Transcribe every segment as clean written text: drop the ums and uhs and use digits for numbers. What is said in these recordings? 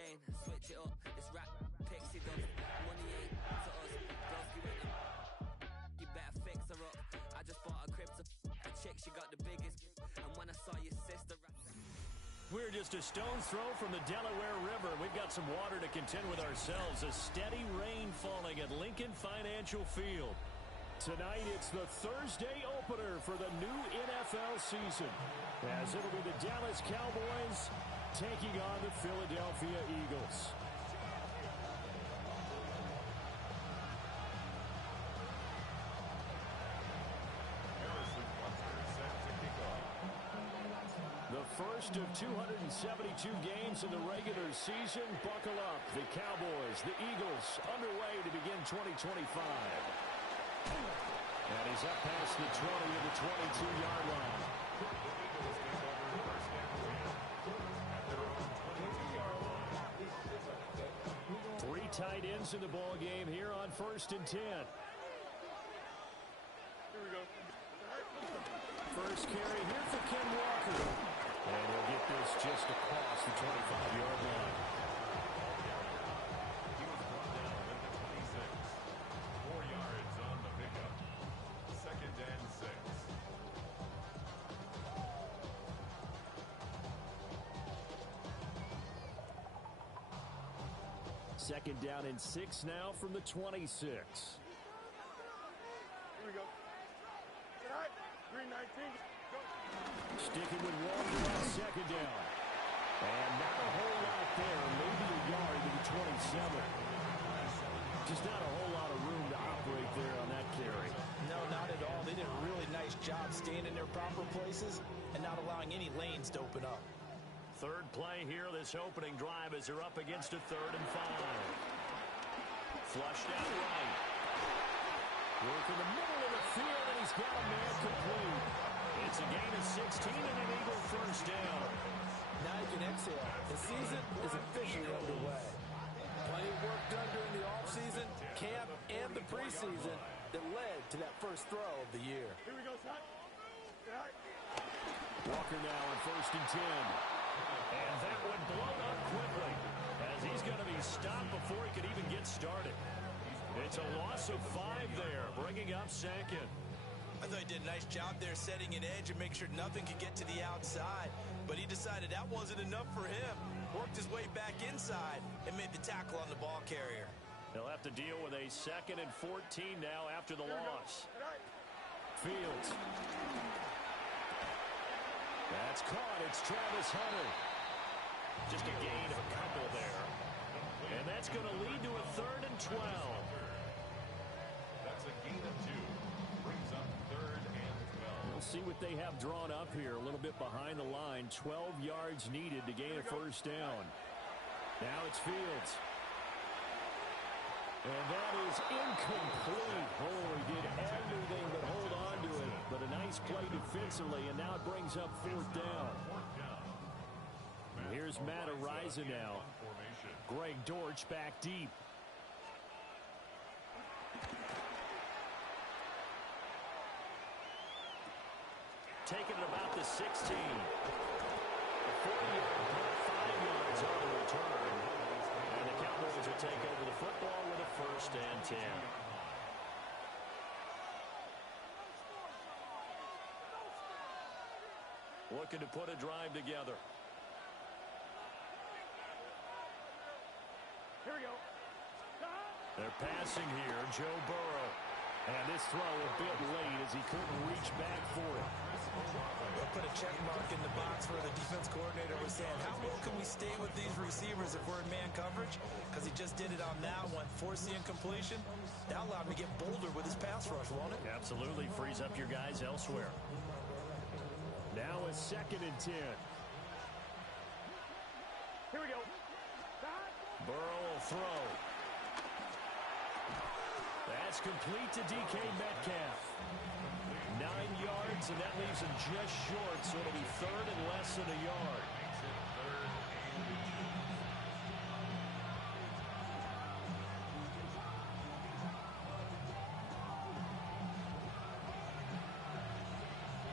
chain, switch it up. This rap pixie dust. Money ain't to us. Broski went up. You better fix her up. I just bought a crib to a chick, she got the biggest. And when I saw your sister, we're just a stone's throw from the Delaware River. We've got some water to contend with ourselves. A steady rain falling at Lincoln Financial Field. Tonight, it's the Thursday opener for the new NFL season, as it'll be the Dallas Cowboys taking on the Philadelphia Eagles. The first of 272 games in the regular season. Buckle up. The Cowboys, the Eagles, underway to begin 2025. And he's up past the 20 to the 22-yard line. 3 tight ends in the ball game here on 1st and 10. Here we go. First carry here for Ken Walker. And he'll get this just across the 25-yard line. He was brought down at the 26. 4 yards on the pickup. 2nd and 6. 2nd down and 6 now from the 26. Here we go. All right, 319. Go. Sticking with Walker on 2nd down. And not a whole lot there. Maybe a yard to the 27. Just not a whole lot of room to operate there on that carry. No, not at all. They did a really nice job staying in their proper places and not allowing any lanes to open up. 3rd play here, this opening drive, as they're up against a 3rd and 5. Flushed out right. Work in the middle of the field, and he's got a man complete. It's a gain of 16 and an Eagle first down. Now you can exhale. The season is officially underway. Plenty of work done during the offseason, camp, and the preseason that led to that first throw of the year. Here we go, son. Walker now on 1st and 10. And that one blown up quickly, as he's going to be stopped before he could even get started. It's a loss of 5 there, bringing up 2nd. I thought he did a nice job there setting an edge and make sure nothing could get to the outside. But he decided that wasn't enough for him. Worked his way back inside and made the tackle on the ball carrier. He'll have to deal with a 2nd and 14 now after the loss. Fields. That's caught. It's Travis Hunter. Just a gain of a couple there. And that's going to lead to a 3rd and 12. That's a gain of 2. Brings up 3rd and 12. We'll see what they have drawn up here. A little bit behind the line. 12 yards needed to gain a first down. Now it's Fields. And that is incomplete. Oh, he did everything but hold on to it. But a nice play defensively, and now it brings up 4th down. And here's Matt Ariza now. Greg Dortch back deep. Taking it about the 16. 40-yard punt, 5 yards on the return. And the Cowboys will take over the football with a 1st and 10. Looking to put a drive together. Here we go. They're passing here, Joe Burrow. And this throw a bit late as he couldn't reach back for it. They'll put a check mark in the box where the defense coordinator was saying, how well can we stay with these receivers if we're in man coverage? Because he just did it on that one, forcing incompletion. That allowed him to get bolder with his pass rush, won't it? Absolutely. Frees up your guys elsewhere. Now a 2nd and 10. Here we go. Burrow will throw. That's complete to DK Metcalf. 9 yards, and that leaves him just short, so it'll be 3rd and less than a yard.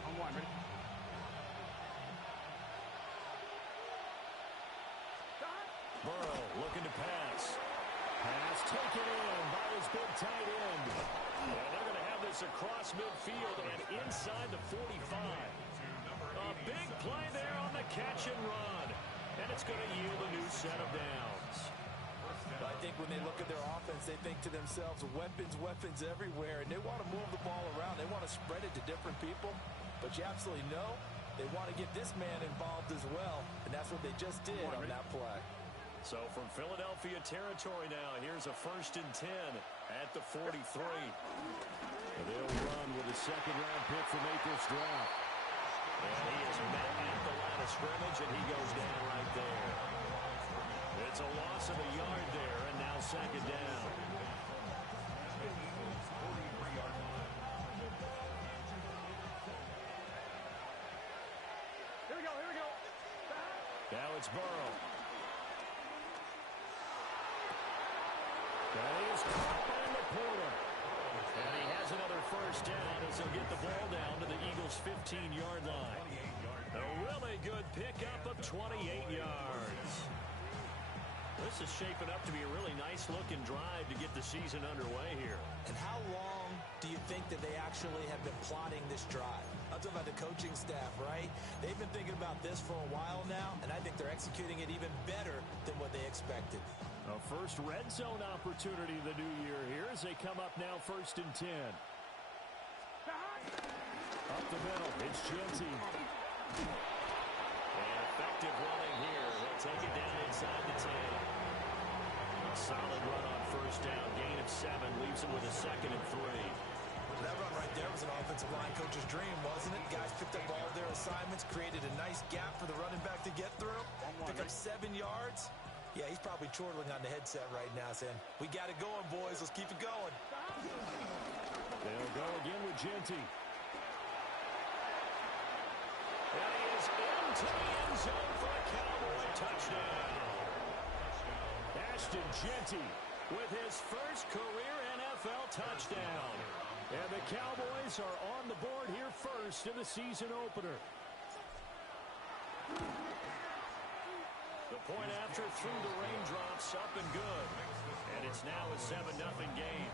On 1, ready? Burrow looking to pass. Pass taken in by his big tight end. And they're going to have this across midfield and inside the 45. A big play there on the catch and run. And it's going to yield a new set of downs. I think when they look at their offense, they think to themselves, weapons everywhere, and they want to move the ball around. They want to spread it to different people, but you absolutely know they want to get this man involved as well, and that's what they just did on that play. So from Philadelphia territory now, here's a 1st and 10 at the 43. They'll run with a second-round pick from April's draft. And he is met at the line of scrimmage, and he goes down right there. It's a loss of a yard there, and now 2nd down. Here we go. Now it's Burrow. And he is caught by Laporta. And he has another 1st down as he'll get the ball down to the Eagles' 15-yard line. A really good pickup of 28 yards. This is shaping up to be a really nice-looking drive to get the season underway here. And how long do you think that they actually have been plotting this drive? I'm talking about the coaching staff, right? They've been thinking about this for a while now, and I think they're executing it even better than what they expected. A first red zone opportunity the new year here as they come up now 1st and 10. Up the middle, it's Genty. And effective running here. He'll take it down inside the 10. Solid run on 1st down. Gain of 7 leaves him with a 2nd and 3. That run right there was an offensive line coach's dream, wasn't it? Guys picked up all their assignments, created a nice gap for the running back to get through. Pick up 7 yards. Yeah, he's probably chortling on the headset right now saying, we got it going, boys. Let's keep it going. They'll go again with Genty. And he is into the end zone for a Cowboy touchdown. Ashton Genty with his first career NFL touchdown. And the Cowboys are on the board here first in the season opener. The point after through the raindrops, up and good. And it's now a 7-0 game.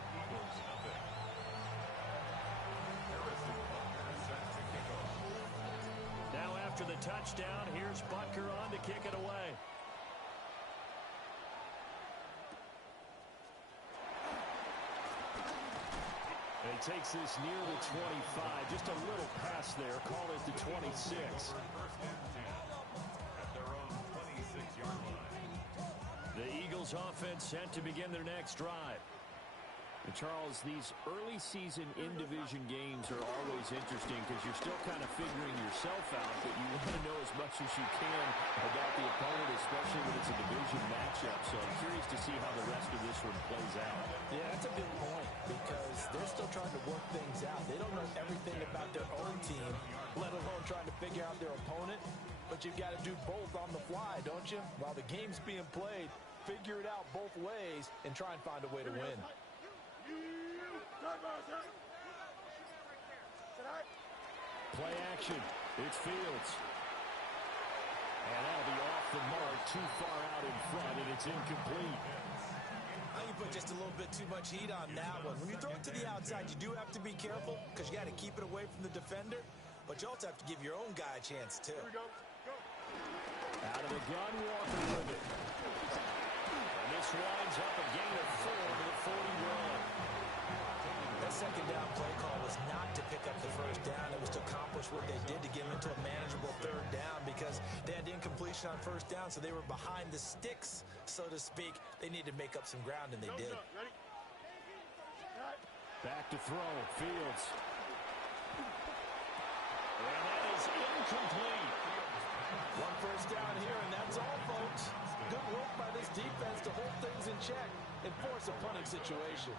Now after the touchdown, here's Butker on to kick it away. And he takes this near the 25. Just a little pass there. Call it the 26. The Eagles offense set to begin their next drive. And Charles, these early season in-division games are always interesting because you're still kind of figuring yourself out, but you want to know as much as you can about the opponent, especially when it's a division matchup. So I'm curious to see how the rest of this one plays out. Yeah, that's a good point because they're still trying to work things out. They don't know everything about their own team, let alone trying to figure out their opponent. But you've got to do both on the fly, don't you? While the game's being played, figure it out both ways and try and find a way to win. Play action. It's Fields. And that'll be off the mark, too far out in front, and it's incomplete. I think you put just a little bit too much heat on that one. When you throw it to the outside, you do have to be careful because you got to keep it away from the defender, but you also have to give your own guy a chance, too. Out of the gun, Walker with it. And this winds up a gain of 4 to the 41. That second down play call was not to pick up the first down. It was to accomplish what they did to get them into a manageable third down because they had incompletion on first down, so they were behind the sticks, so to speak. They needed to make up some ground, and they did. Back to throw. Fields. And that is incomplete. One first down here, and that's all, folks. Good work by this defense to hold things in check and force a punting situation.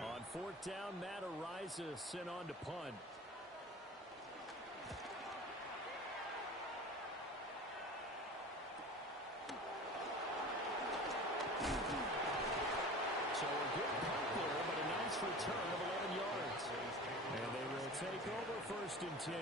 On 4th down, Matt Ariza sent on to punt. So a good punt there, but a nice return of 11 yards. And they will take over 1st and 10.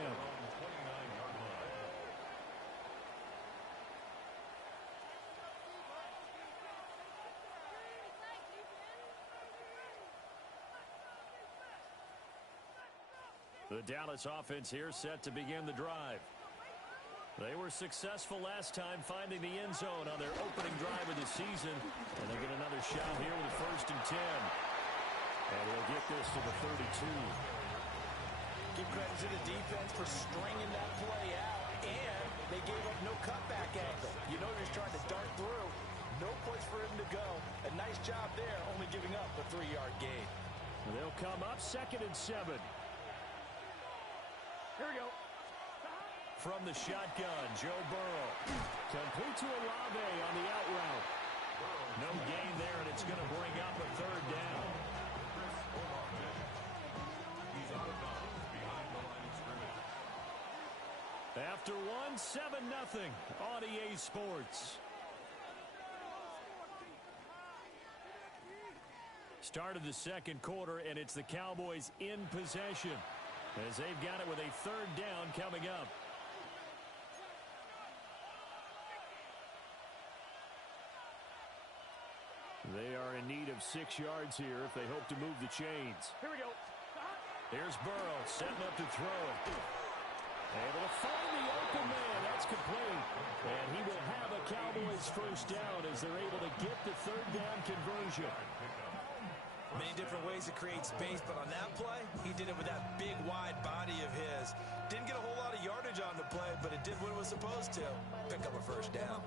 The Dallas offense here set to begin the drive. They were successful last time finding the end zone on their opening drive of the season. And they'll get another shot here with a 1st and 10. And they'll get this to the 32. Give credit to the defense for stringing that play out. And they gave up no cutback angle. You know he's trying to dart through. No place for him to go. A nice job there, only giving up a 3-yard gain. They'll come up 2nd and 7. Here we go. From the shotgun, Joe Burrow. Complete to Olave on the out route. No gain there, and it's going to bring up a 3rd down. He's out of bounds behind the line of scrimmage. After 7-0 on EA Sports. Start of the 2nd quarter, and it's the Cowboys in possession as they've got it with a 3rd down coming up. They are in need of 6 yards here if they hope to move the chains. Here we go. Here's Burrow setting up to throw. Able to find the open man. That's complete. And he will have a Cowboys 1st down as they're able to get the 3rd down conversion. Many different ways to create space, but on that play, he did it with that big, wide body of his. Didn't get a whole lot of yardage on the play, but it did what it was supposed to. Pick up a 1st down.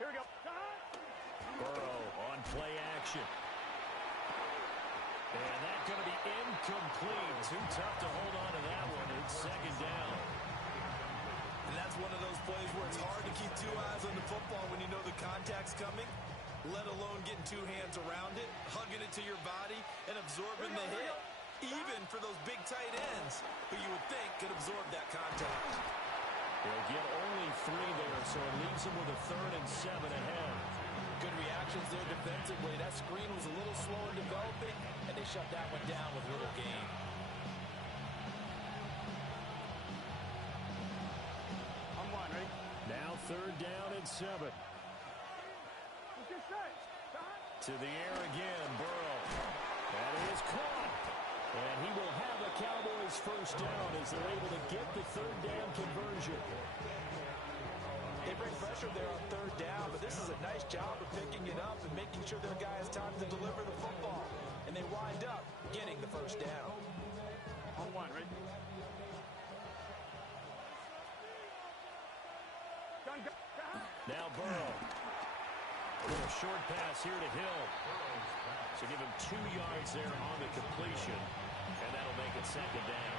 Here we go. Burrow on play action. And that's going to be incomplete. Too tough to hold on to that one. It's 2nd down. And that's one of those plays where it's hard to keep 2 eyes on the football when you know the contact's coming, let alone getting 2 hands around it, hugging it to your body, and absorbing the hit, even for those big tight ends who you would think could absorb that contact. They'll get only 3 there, so it leaves them with a 3rd and 7 ahead. Good reactions there defensively. That screen was a little slow in developing, and they shut that one down with little gain. On 1, ready? Now 3rd down and 7. What's your say? To the air again, Burrow. That is caught. And he will have a Cowboys 1st down as they're able to get the 3rd down conversion. They bring pressure there on 3rd down, but this is a nice job of picking it up and making sure their guy has time to deliver the football. And they wind up getting the 1st down. On 1, ready? Gun, gun. Now Burrow. A little short pass here to Hill. So give him 2 yards there on the completion. And that'll make it 2nd down.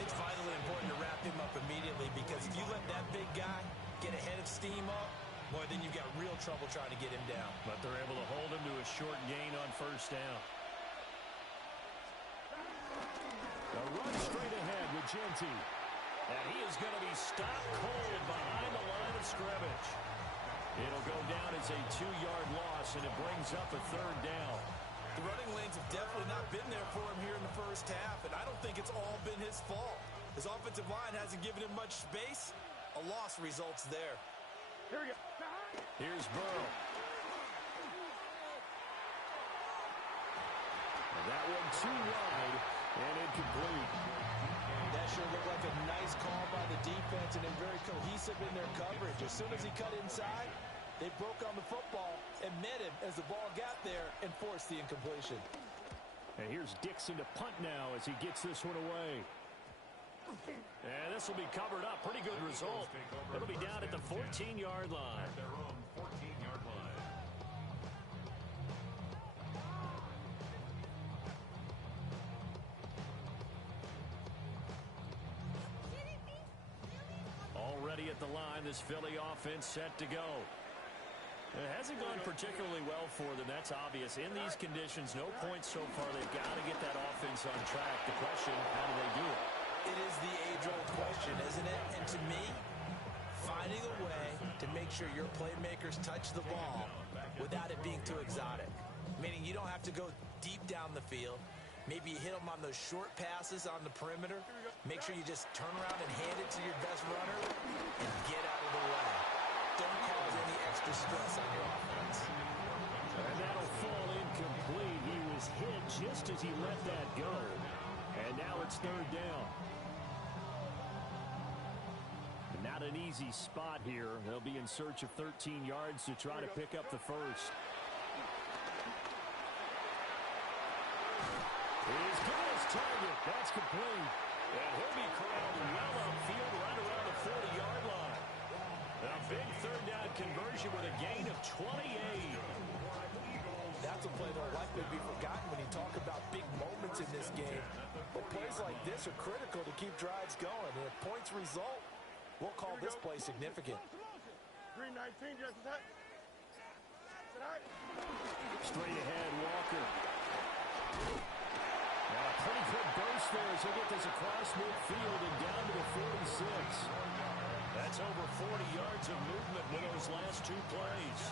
It's vitally important to wrap him up immediately because if you let that big guy get a head of steam up, boy, then you've got real trouble trying to get him down. But they're able to hold him to a short gain on 1st down. A run straight ahead with Genty. And he is going to be stopped cold behind the line of scrimmage. It'll go down as a 2-yard loss, and it brings up a 3rd down. The running lanes have definitely not been there for him here in the 1st half, and I don't think it's all been his fault. His offensive line hasn't given him much space. A loss results there. Here we go. Here's Burrow. And that one too wide and incomplete. That sure looked like a nice call by the defense, and they're very cohesive in their coverage. As soon as he cut inside, they broke on the football and met him as the ball got there and forced the incompletion. And here's Dixon to punt now as he gets this one away. And this will be covered up. Pretty good result. It'll be down at the 14-yard line. At their own 14-yard line. Already at the line, this Philly offense set to go. It hasn't gone particularly well for them. That's obvious. In these conditions, no points so far. They've got to get that offense on track. The question, how do they do it? It is the age-old question, isn't it? And to me, finding a way to make sure your playmakers touch the ball without it being too exotic. Meaning you don't have to go deep down the field. Maybe you hit them on those short passes on the perimeter. Make sure you just turn around and hand it to your best runner and get out of the way. Don't cause any extra stress on your offense. yards. And that'll fall incomplete. He was hit just as he let that go. And now it's third down. Not an easy spot here. They'll be in search of 13 yards to try to pick up the first. He's got his target. That's complete. And he'll be corralled well upfield right around the 40-yard line. A big third down conversion with a gain of 28. That's a play that'll likely be forgotten when you talk about big moments in this game. But plays like this are critical to keep drives going. And if points result, we'll call this play significant. 319, just attack. Straight ahead, Walker. And a pretty good burst there as he'll get this across midfield and down to the 46. That's over 40 yards of movement with those last two plays.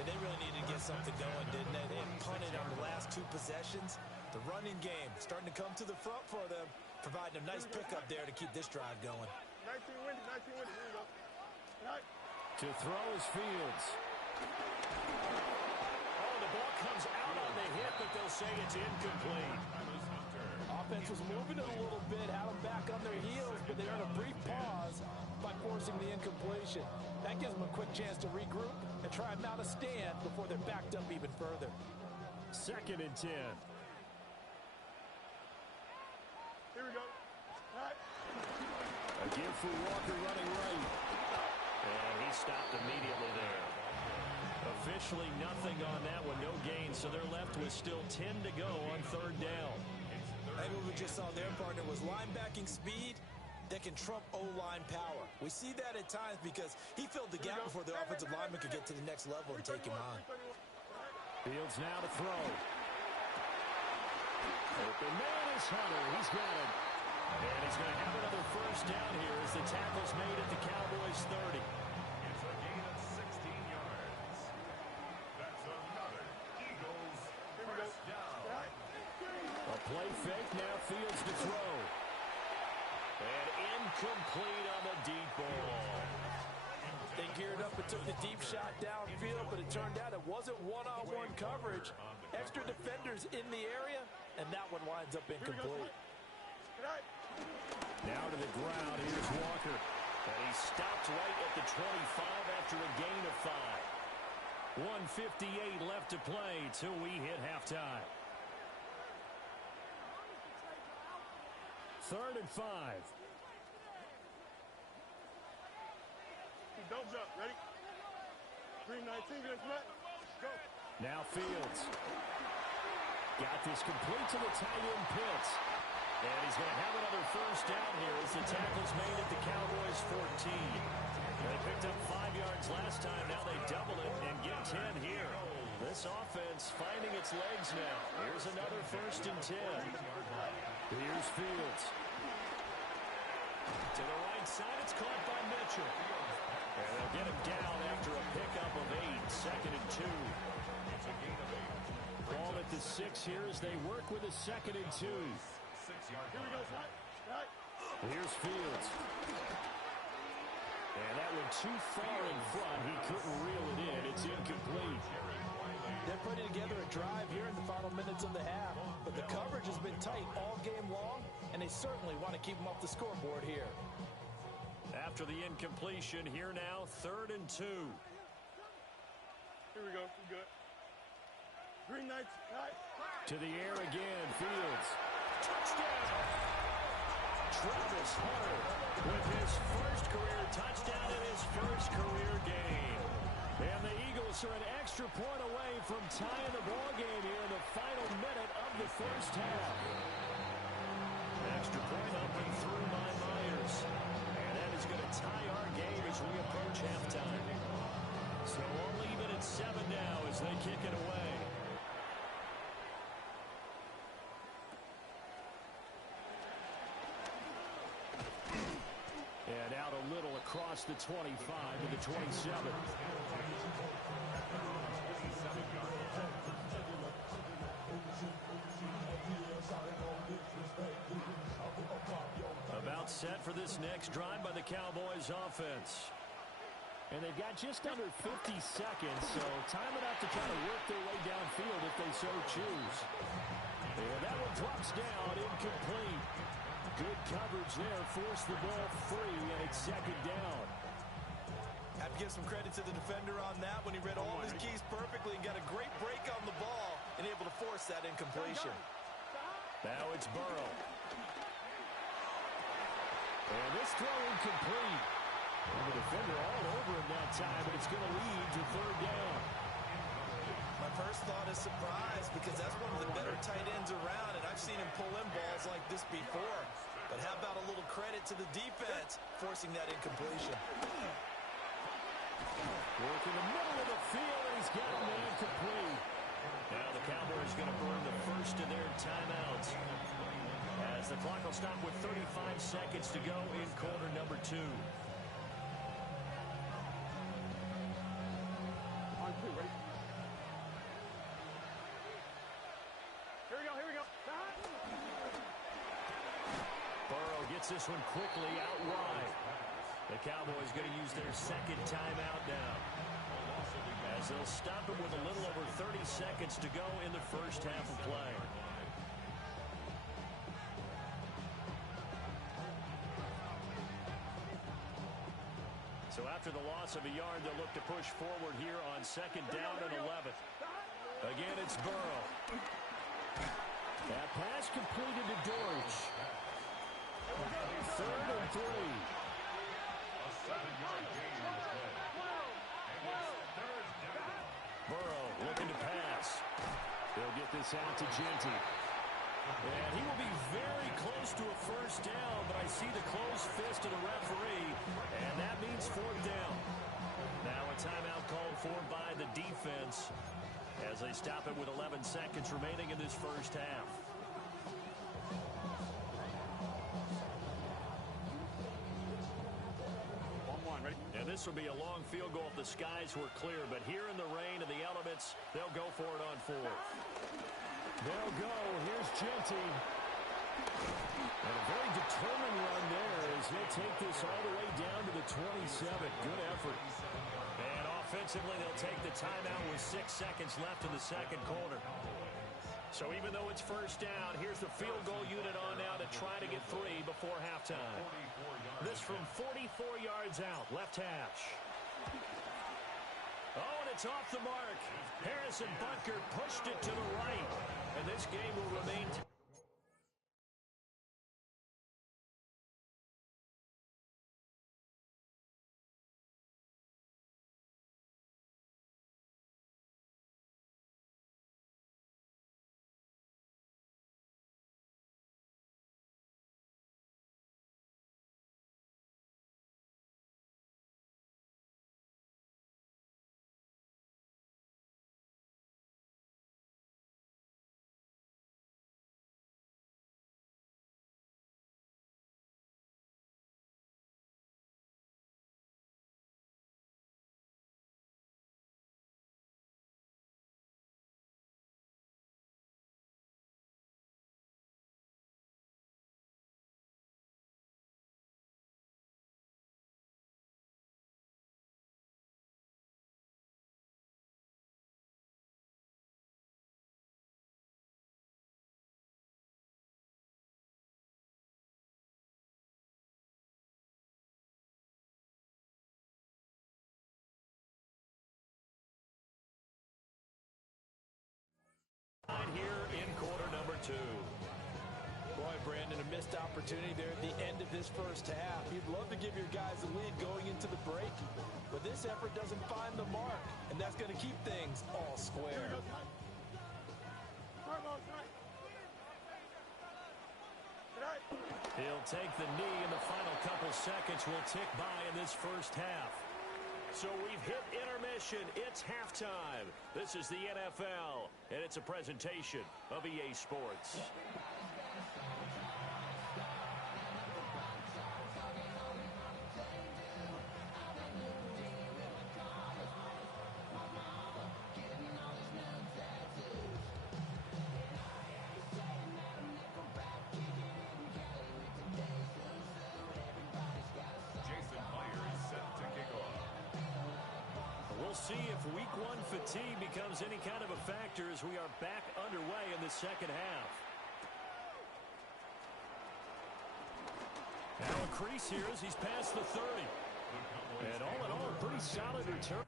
And they really needed to get something going, didn't they? They punted on the last two possessions. The running game starting to come to the front for them, providing a nice pickup there to keep this drive going. 19 windy, here you go. Right. To throw is Fields. Oh, the ball comes out on the hit, but they'll say it's incomplete. Offense was moving it a little bit, had them back on their heels, but they earned a brief pause by forcing the incompletion. That gives them a quick chance to regroup and try and mount a stand before they're backed up even further. 2nd and 10. Here we go. Right. A give for Walker running right. And he stopped immediately there. Officially nothing on that one, no gain, so they're left with still 10 to go on third down. I think what we just saw their partner was linebacking speed that can trump O-line power. We see that at times because he filled the gap before the offensive lineman could get to the next level and take him on. Fields now to throw. Open man is Hunter. He's got it. And he's going to have another first down here as the tackle's made at the Cowboys' 30. It's a gain of 16 yards. That's another Eagles first down. A play fake, now Fields to throw. And incomplete on the deep ball. They geared up and took the deep shot downfield, but it turned out it wasn't one-on-one coverage. Extra defenders in the area, and that one winds up incomplete. Now to the ground, here's Walker. And he stopped right at the 25 after a gain of 5. 1:58 left to play till we hit halftime. 3rd and 5. Don't jump. Ready? 319, just net. Go. Now Fields. Got this complete to the tight end Pitts. And he's going to have another first down here as the tackle's made at the Cowboys' 14. They picked up 5 yards last time. Now they double it and get 10 here. This offense finding its legs now. Here's another 1st and 10. Here's Fields. To the right side, it's caught by Mitchell. And they'll get him down after a pickup of 8. 2nd and 2. Ball at the 6 here as they work with a 2nd and 2. 6-yard Here we go. Right. Here's Fields. And that went too far in front. He couldn't reel it in. It's incomplete. They're putting together a drive here in the final minutes of the half, but the coverage has been tight all game long, and they certainly want to keep them off the scoreboard here. After the incompletion, here now, 3rd and 2. Here we go. We good. Green Knights. Right. To the air again, Fields. Touchdown! Travis Hunter with his first career touchdown in his first career game. And the Eagles are an extra point away from tying the ball game here in the final minute of the first half. Extra point up and through by Myers. And that is going to tie our game as we approach halftime. So we'll leave it at 7 now as they kick it away. And out a little across the 25 to the 27. About set for this next drive by the Cowboys offense. And they've got just under 50 seconds, so time enough to try to work their way downfield if they so choose. And that one drops down, incomplete. Good coverage there, forced the ball free, and it's second down. Have to give some credit to the defender on that when he read all his keys perfectly and got a great break on the ball and able to force that incompletion. Now it's Burrow. And this throw incomplete. And the defender all over him that time, but it's going to lead to third down. My first thought is surprise because that's one of the better tight ends around, and I've seen him pull in balls like this before. But how about a little credit to the defense forcing that incompletion? Work in the middle of the field, and he's got a man complete. Now the Cowboys going to burn the first of their timeouts as the clock will stop with 35 seconds to go in quarter number 2. On 2, ready? Here we go. Burrow gets this one quickly out wide. The Cowboys going to use their second timeout now, as they'll stop it with a little over 30 seconds to go in the first half of play. So after the loss of a yard, they'll look to push forward here on second down and 11. Again, it's Burrow. That pass completed to Dortch. Third and 3. Burrow looking to pass. They'll get this out to Genty. And he will be very close to a first down, but I see the closed fist of the referee, and that means fourth down. Now a timeout called for by the defense as they stop it with 11 seconds remaining in this first half. And this will be a long field goal if the skies were clear, but here in the rain and the elements, they'll go for it on fourth. They'll go. Here's Genty. And a very determined run there as he'll take this all the way down to the 27. Good effort. And offensively, they'll take the timeout with 6 seconds left in the second quarter. So even though it's first down, here's the field goal unit on now to try to get 3 before halftime. This from 44 yards out, left hash. Oh, and it's off the mark. Harrison Butker pushed it to the right. And this game will remain here in quarter number 2. Boy, Brandon, a missed opportunity there at the end of this first half. You'd love to give your guys a lead going into the break, but this effort doesn't find the mark, and that's going to keep things all square. He'll take the knee, and the final couple seconds will tick by in this first half. So we've hit intermission. It's halftime. This is the NFL, and it's a presentation of EA Sports. We'll see if week one fatigue becomes any kind of a factor as we are back underway in the second half. Now a crease here as he's past the 30. And all in all, a pretty solid return.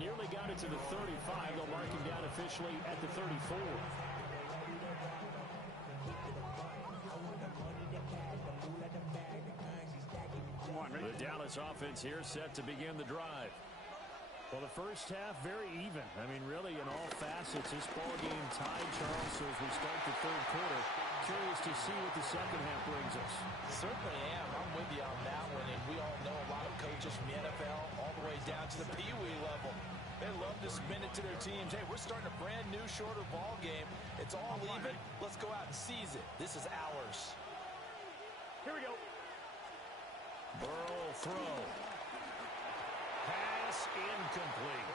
Nearly got it to the 35. They'll mark him down officially at the 34. The Dallas offense here set to begin the drive. Well, the first half, very even. I mean, really, in all facets, this ball game tied, Charles. So as we start the third quarter, curious to see what the second half brings us. Certainly am. I'm with you on that one. And we all know a lot of coaches from the NFL all the way down to the Pee Wee level. They love to spin it to their teams. Hey, we're starting a brand new, shorter ball game. It's all even. Let's go out and seize it. This is ours. Here we go. Burrow throw. Pass incomplete.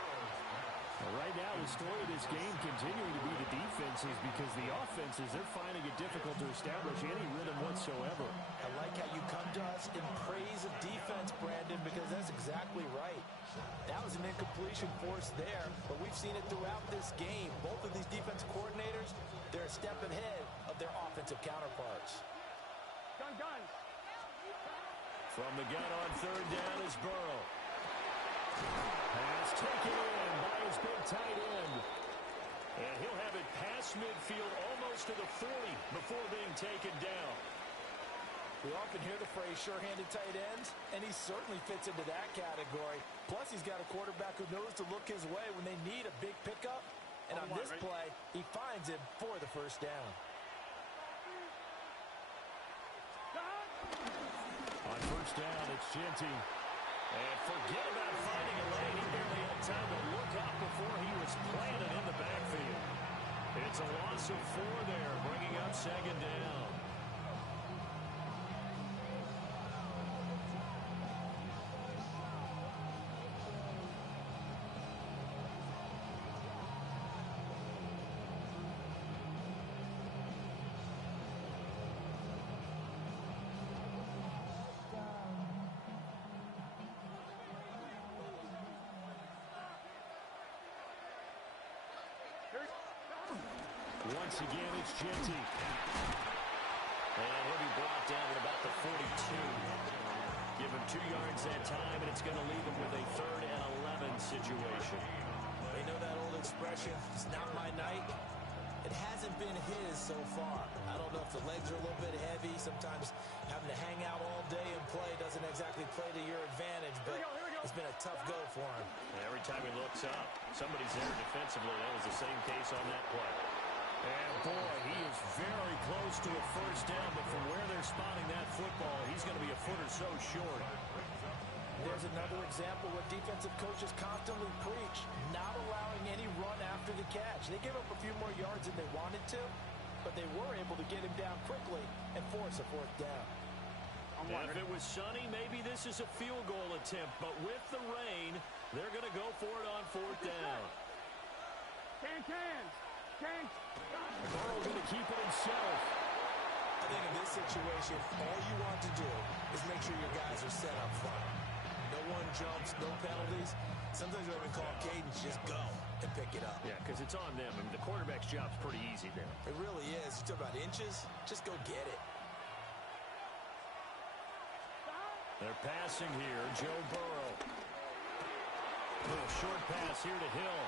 Right now, the story of this game continuing to be the defenses, because the offenses, they're finding it difficult to establish any rhythm whatsoever. I like how you come to us in praise of defense, Brandon, because that's exactly right. That was an incompletion forced there, but we've seen it throughout this game. Both of these defense coordinators, they're a step ahead of their offensive counterparts. Gun. From the gun on third down is Burrow. Pass taken in by his big tight end. And he'll have it past midfield almost to the 40 before being taken down. We often hear the phrase sure-handed tight ends, and he certainly fits into that category. Plus, he's got a quarterback who knows to look his way when they need a big pickup. And on this play, he finds him for the first down. On first down, it's Genty. And forget about finding a lane. He barely had time to look up before he was planted in the backfield. It's a loss of 4 there, bringing up second down. Once again, it's Genty. And he'll be brought down at about the 42. Give him 2 yards that time, and it's going to leave him with a 3rd and 11 situation. They know that old expression, it's not my night. It hasn't been his so far. I don't know if the legs are a little bit heavy. Sometimes having to hang out all day and play doesn't exactly play to your advantage, but it's been a tough go for him. And every time he looks up, somebody's there defensively. That was the same case on that play. And boy, he is very close to a first down, but from where they're spotting that football, he's going to be a foot or so short. There's another example where defensive coaches constantly preach, not allowing any run after the catch. They gave up a few more yards than they wanted to, but they were able to get him down quickly and force a 4th down. Now, if it was sunny, maybe this is a field goal attempt, but with the rain, they're going to go for it on 4th down. Can. Burrow going to keep it himself. I think in this situation, all you want to do is make sure your guys are set up front. No one jumps, no penalties. Sometimes we even call cadence, just go and pick it up. Yeah, because it's on them. I mean, the quarterback's job's pretty easy there. It really is. You talk about inches, just go get it. They're passing here, Joe Burrow. Little short pass here to Hill.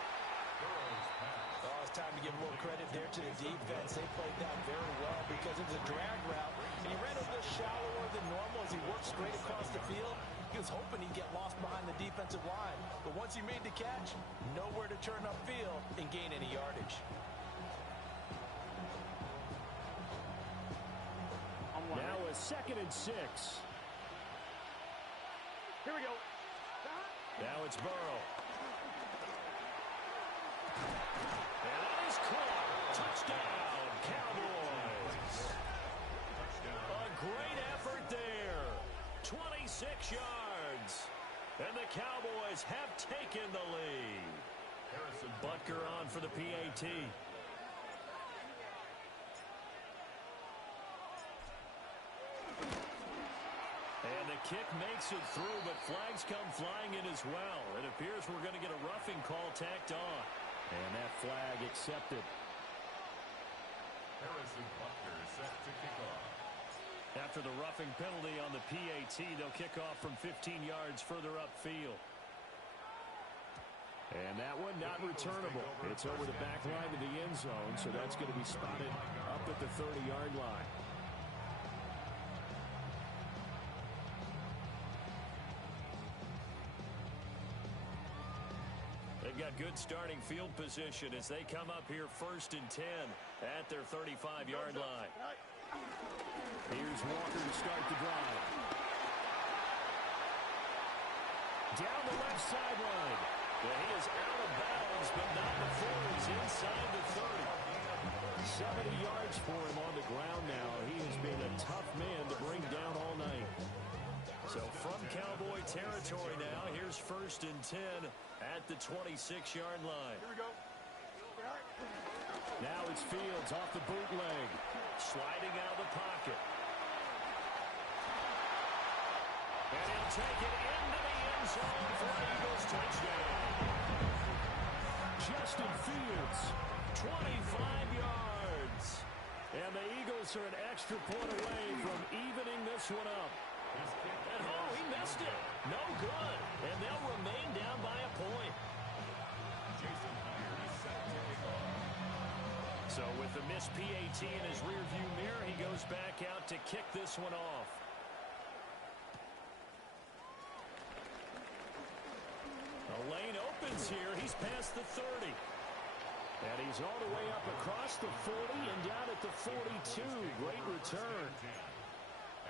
Oh, it's time to give a little credit there to the defense. They played that very well because it was a drag route. And he ran a little shallower than normal as he worked straight across the field. He was hoping he'd get lost behind the defensive line. But once he made the catch, nowhere to turn upfield and gain any yardage. Now a 2nd and 6. Here we go. Now it's Burrow. And that is caught. Touchdown, Cowboys. A great effort there. 26 yards. And the Cowboys have taken the lead. Butker on for the PAT. And the kick makes it through, but flags come flying in as well. It appears we're going to get a roughing call tacked on. And that flag accepted. Harrison Butker set to kick off. After the roughing penalty on the PAT, they'll kick off from 15 yards further upfield. And that one not returnable. It's over the back line to the end zone, so that's going to be spotted up at the 30-yard line. They've got good starting field position as they come up here 1st and 10 at their 35-yard line. Here's Walker to start the drive. Down the left sideline. Well, he is out of bounds, but not before he's inside the 30. 70 yards for him on the ground now. He has been a tough man to bring down all night. So from Cowboy territory now, here's 1st and 10 at the 26-yard line. Here we go. Now it's Fields off the bootleg. Sliding out of the pocket. And he'll take it into the end zone for an Eagles touchdown. Justin Fields, 25 yards. And the Eagles are an extra point away from evening this one up. And oh, he missed it. No good. And they'll remain down by a point. So with the missed PAT in his rearview mirror, he goes back out to kick this one off. The lane opens here. He's past the 30. And he's all the way up across the 40 and down at the 42. Great return.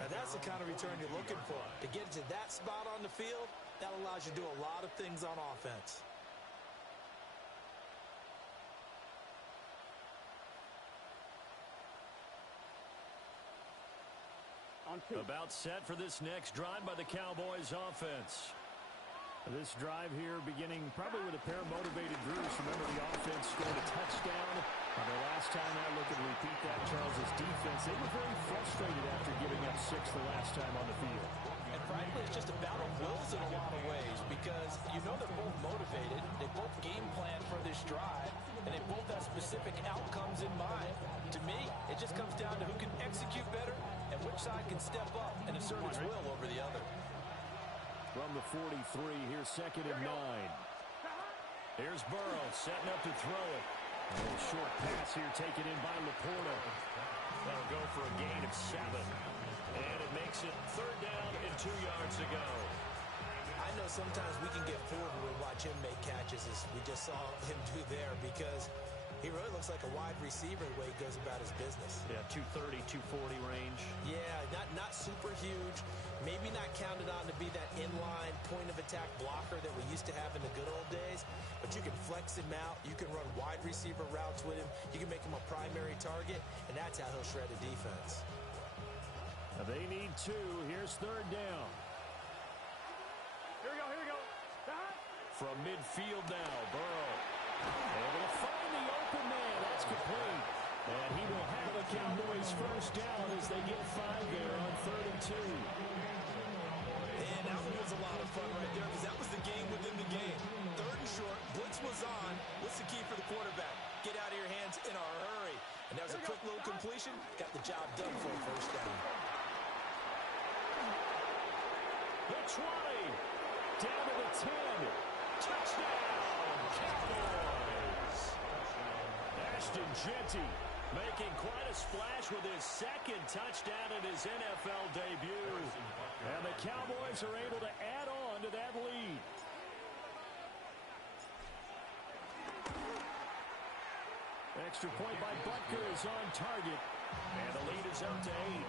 Now that's the kind of return you're looking for. To get to that spot on the field, that allows you to do a lot of things on offense. About set for this next drive by the Cowboys offense. This drive here beginning probably with a pair of motivated groups. Remember, the offense scored a touchdown. The last time I look at repeat that, Charles' defense, they were very frustrated after giving up 6 the last time on the field. And frankly, it's just a battle of wills in a lot of ways because you know they're both motivated. They both game plan for this drive, and they both have specific outcomes in mind. To me, it just comes down to who can execute better and which side can step up and assert its will over the other. From the 43, here's 2nd and 9. Here's Burrow setting up to throw it. A little short pass here taken in by Laporta. That'll go for a gain of 7. And it makes it 3rd down and 2 yards to go. I know sometimes we can get fooled when we watch him make catches as we just saw him do there because he really looks like a wide receiver the way he goes about his business. Yeah, 230, 240 range. Yeah, not super huge. Maybe not counted on to be that inline point-of-attack blocker that we used to have in the good old days. But you can flex him out. You can run wide receiver routes with him. You can make him a primary target, and that's how he'll shred a defense. Now they need 2. Here's 3rd down. Here we go. From midfield now, Burrow. Able to find the open man. That's complete. And he will have a Cowboys first down as they get 5 there on 3rd and 2. And that one was a lot of fun right there because that was the game within the game. 3rd and short, blitz was on. What's the key for the quarterback? Get out of your hands in a hurry. And that was a quick little completion. Got the job done for a first down. The 20. Down to the 10. Touchdown, Cowboys. Ashton Jeanty making quite a splash with his 2nd touchdown in his NFL debut. And the Cowboys are able to add on to that lead. Extra point by Butker is on target. And the lead is up to 8.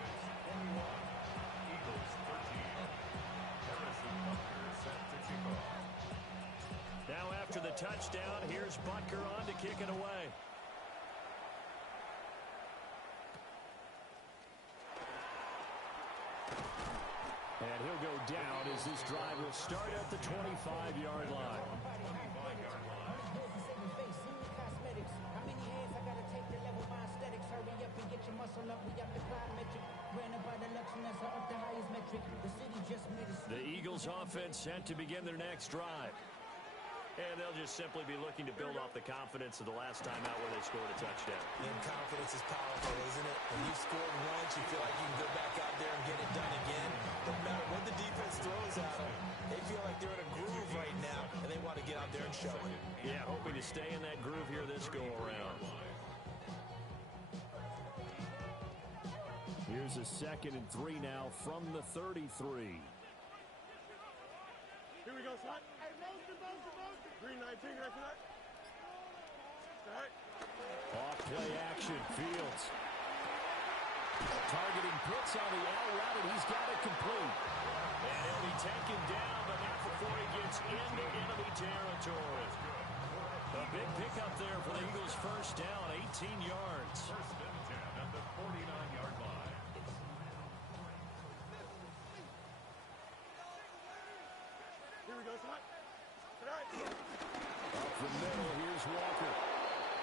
Now after the touchdown, here's Butker on to kick it away. And he'll go down as this drive will start at the 25-yard line. The Eagles offense set to begin their next drive. And they'll just simply be looking to build off the confidence of the last time out where they scored a touchdown. And confidence is powerful, isn't it? When you've scored once, you feel like you can go back out there and get it done again. No matter what the defense throws at them, they feel like they're in a groove right now, and they want to get out there and show it. Yeah, hoping to stay in that groove here this go-around. Here's a 2nd and 3 now from the 33. Here we go, son. Hey, motion. Green 19, right for that. All right. Off play action, Fields. Targeting Pitts on the out route, and he's got it complete. And he'll be taken down, but not before he gets into enemy territory. A big pickup there for the Eagles' first down, 18 yards. 1st and 10 at the 49-yard line. Here we go, son. All right. Up the middle, here's Walker.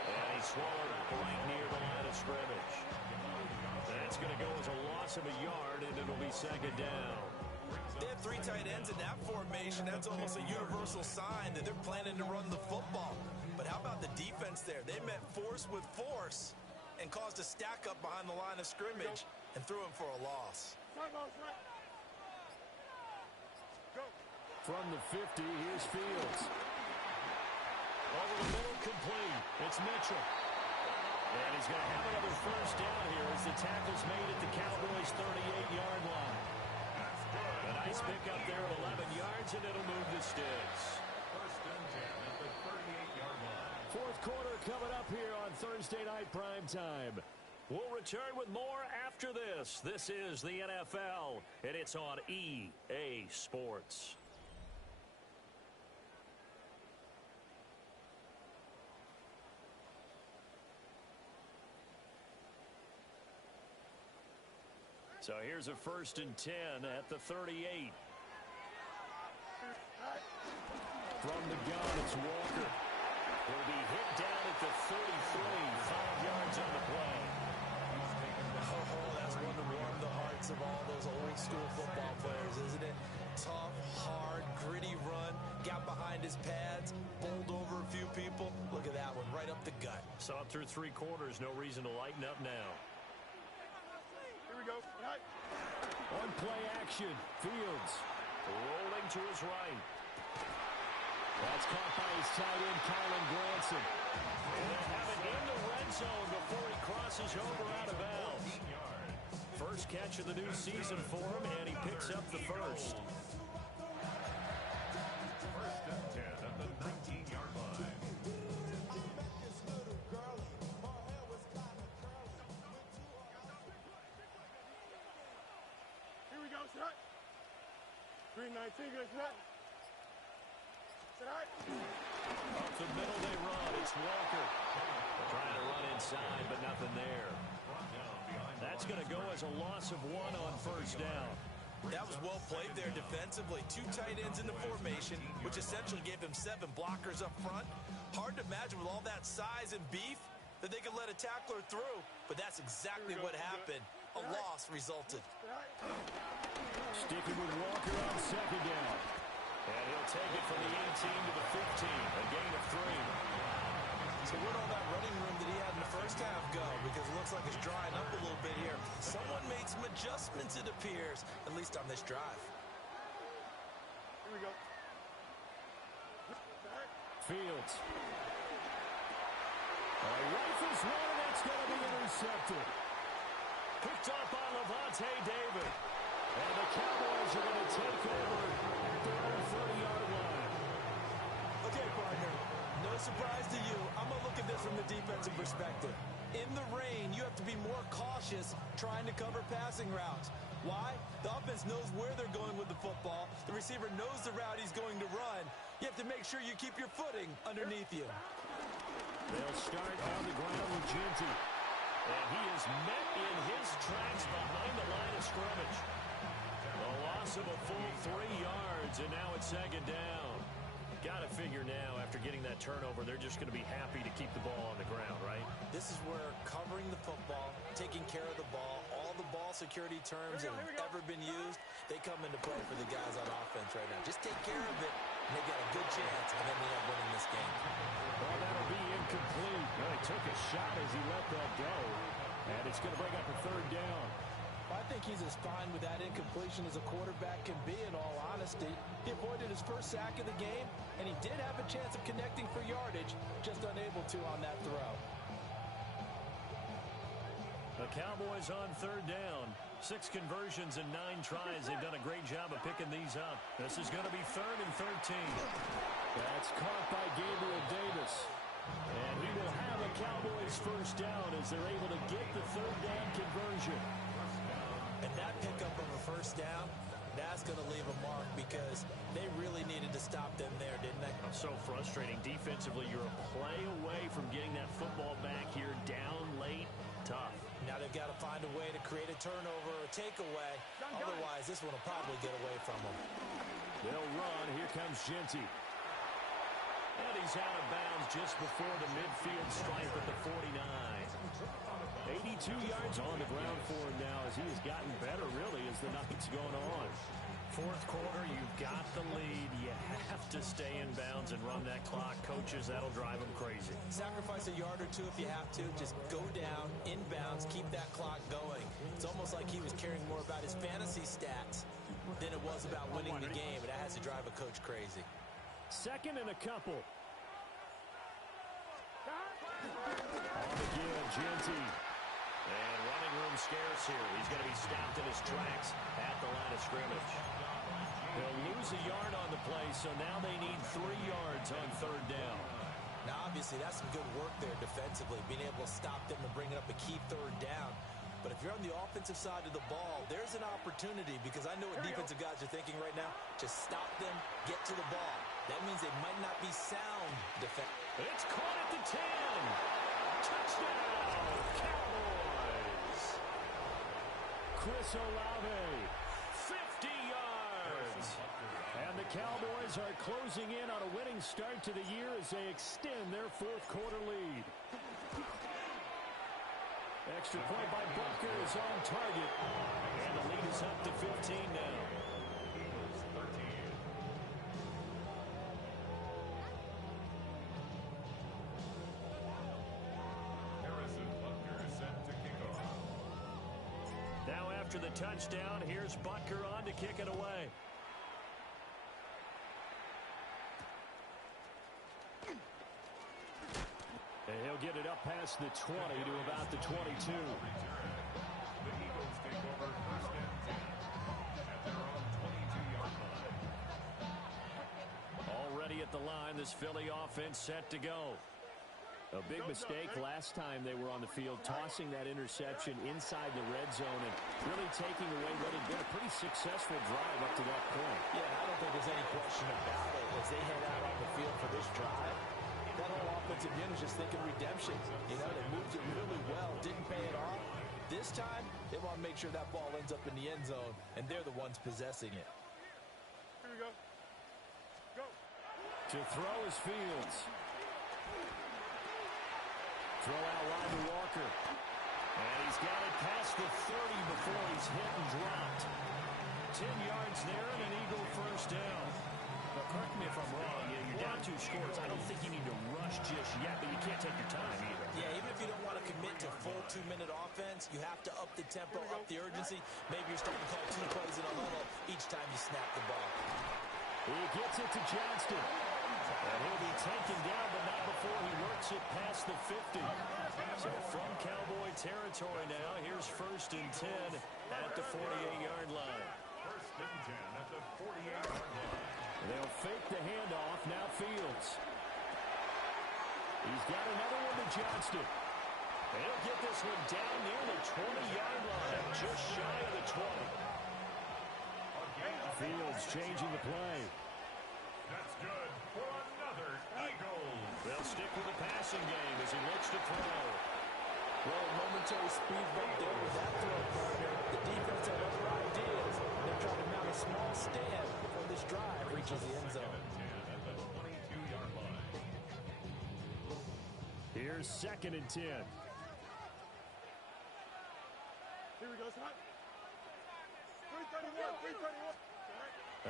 And swallowed right near the line of scrimmage. That's going to go as a loss of a yard, and it'll be second down. They have 3 tight ends in that formation. That's almost a universal sign that they're planning to run the football. But how about the defense there? They met force with force and caused a stack up behind the line of scrimmage and threw him for a loss. From the 50, here's Fields. Over the middle, complete. It's Mitchell. And he's going to have another first down here as the tackle's made at the Cowboys' 38-yard line. A nice pickup there of 11 yards, and it'll move the sticks. First and 10 at the 38-yard line. Fourth quarter coming up here on Thursday Night Primetime. We'll return with more after this. This is the NFL, and it's on EA Sports. So here's a first and 10 at the 38. From the gun, it's Walker. He'll be hit down at the 33, 5 yards on the play. Oh, that's one to warm the hearts of all those old school football players, isn't it? Tough, hard, gritty run, got behind his pads, bowled over a few people. Look at that one, right up the gut. Saw it through 3 quarters, no reason to lighten up now. Here we go. Right. On play action, Fields rolling to his right. That's caught by his tight end, Kylan Granson. And they'll have it in the red zone before he crosses over out of bounds. First catch of the new season for him, and he picks up the first. First and 10 at the 19-yard line. Here we go. Set. 319. Good set. Up the middle they run. It's Walker. Trying to run inside, but nothing there. That's going to go as a loss of 1 on first down. That was well played there defensively. 2 tight ends in the formation, which essentially gave them 7 blockers up front. Hard to imagine with all that size and beef that they could let a tackler through, but that's exactly what happened. A loss resulted. Sticking with Walker on second down. And he'll take it from the 18 to the 15, a gain of 3. So where'd all that running room that he had in the first half go? Because it looks like it's drying up a little bit here. Someone made some adjustments, it appears, at least on this drive. Here we go. Fields. Rifles one, and that's going to be intercepted. Picked up by Levante David. And the Cowboys are going to take over at their own 30-yard line. Okay, partner, no surprise to you. I'm going to look at this from the defensive perspective. In the rain, you have to be more cautious trying to cover passing routes. Why? The offense knows where they're going with the football. The receiver knows the route he's going to run. You have to make sure you keep your footing underneath you. They'll start on the ground with Ginty. And he is met in his tracks behind the line of scrimmage. A loss of a full 3 yards, and now it's second down. Got to figure now, after getting that turnover, they're just going to be happy to keep the ball on the ground, right? This is where covering the football, taking care of the ball, all the ball security terms that have ever been used, they come into play for the guys on offense right now. Just take care of it, and they got a good chance of ending up winning this game. Well, that'll be incomplete. Well, he took a shot as he let that go, and it's going to bring up a third down. I think he's as fine with that incompletion as a quarterback can be, in all honesty. He avoided his first sack of the game, and he did have a chance of connecting for yardage, just unable to on that throw. The Cowboys on third down. 6 conversions and 9 tries. They've done a great job of picking these up. This is going to be 3rd and 13. That's caught by Gabriel Davis. And he will have a Cowboys first down as they're able to get the third down conversion. And that pickup of a first down, that's going to leave a mark because they really needed to stop them there, didn't they? So frustrating. Defensively, you're a play away from getting that football back here down late. Tough. Now they've got to find a way to create a turnover or takeaway. Otherwise, this one will probably get away from them. They'll run. Here comes Ginty. And And he's out of bounds just before the midfield stripe at the 49. 82 yards on the ground for him now as he has gotten better, really, as the night's gone on. Fourth quarter, you've got the lead. You have to stay in bounds and run that clock. Coaches, that'll drive them crazy. Sacrifice a yard or two if you have to. Just go down, in bounds, keep that clock going. It's almost like he was caring more about his fantasy stats than it was about winning the game. And that has to drive a coach crazy. Second and a couple. On the give, Genty. And running room scarce here. He's going to be stopped in his tracks at the line of scrimmage. They'll lose a yard on the play, so now they need 3 yards on third down. Now, obviously, that's some good work there defensively, being able to stop them and bring it up a key third down. But if you're on the offensive side of the ball, there's an opportunity, because I know what defensive guys are thinking right now. Just stop them, get to the ball. That means they might not be sound defense. It's caught at the 10. Touchdown, Cowboys. Chris Olave, 50 yards. And the Cowboys are closing in on a winning start to the year as they extend their fourth quarter lead. Extra point by Butker is on target. And the lead is up to 15 now. Now after the touchdown, here's Butker on to kick it away. And he'll get it up past the 20 to about the 22. The Eagles take over first and 10 at their own 22-yard line. Already at the line, this Philly offense set to go. A big mistake last time they were on the field, tossing that interception inside the red zone and really taking away what had been a pretty successful drive up to that point. Yeah, I don't think there's any question about it. As they head out on the field for this drive, that whole offensive unit is just thinking redemption. You know, they moved it really well, didn't pay it off. This time, they want to make sure that ball ends up in the end zone, and they're the ones possessing it. Here we go. Go. To throw is Fields. Throw out wide to Walker. And he's got it past the 30 before he's hit and dropped. 10 yards there and an Eagle first down. But correct me if I'm wrong, you're down 2 scores. I don't think you need to rush just yet, but you can't take your time either. Yeah, even if you don't want to commit to full 2-minute offense, you have to up the tempo, up the urgency. Maybe you're starting to call 2 plays in a huddle each time you snap the ball. He gets it to Johnston. And he'll be taken down, but not before he works it past the 50. So from Cowboy territory now, here's first and 10 at the 48-yard line. First and 10 at the 48-yard line. They'll fake the handoff. Now Fields. He's got another one to Johnston. And he'll get this one down near the 20-yard line, just shy of the 20. Fields changing the play. That's good for another Eagles. They'll stick with the passing game as he looks to throw. Well, momentary speed bump there with that throw partner. The defense had other ideas. They're trying to mount a small stand before this drive reaches the end zone. At the 22-yard line. Here's second and 10. Here we go, son. 331, 331.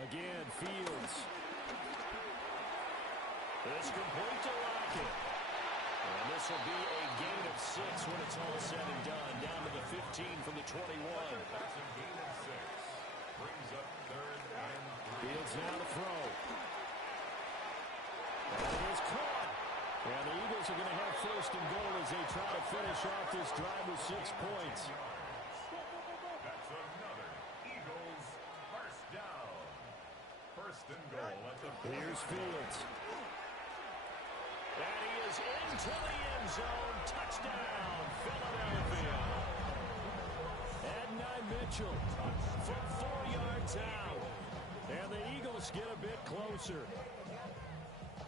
Again, Fields. It's complete to Lockett. And this will be a gain of 6 when it's all said and done. Down to the 15 from the 21. That's a gain of 6. Brings up third and 3. Fields now to throw. And it is caught. And the Eagles are going to have first and goal as they try to finish off this drive with 6 points. That's another Eagles first down. First and goal at the 40. Here's Fields. And he is into the end zone. Touchdown, Philadelphia. Adonai Mitchell from 4 yards out. And the Eagles get a bit closer.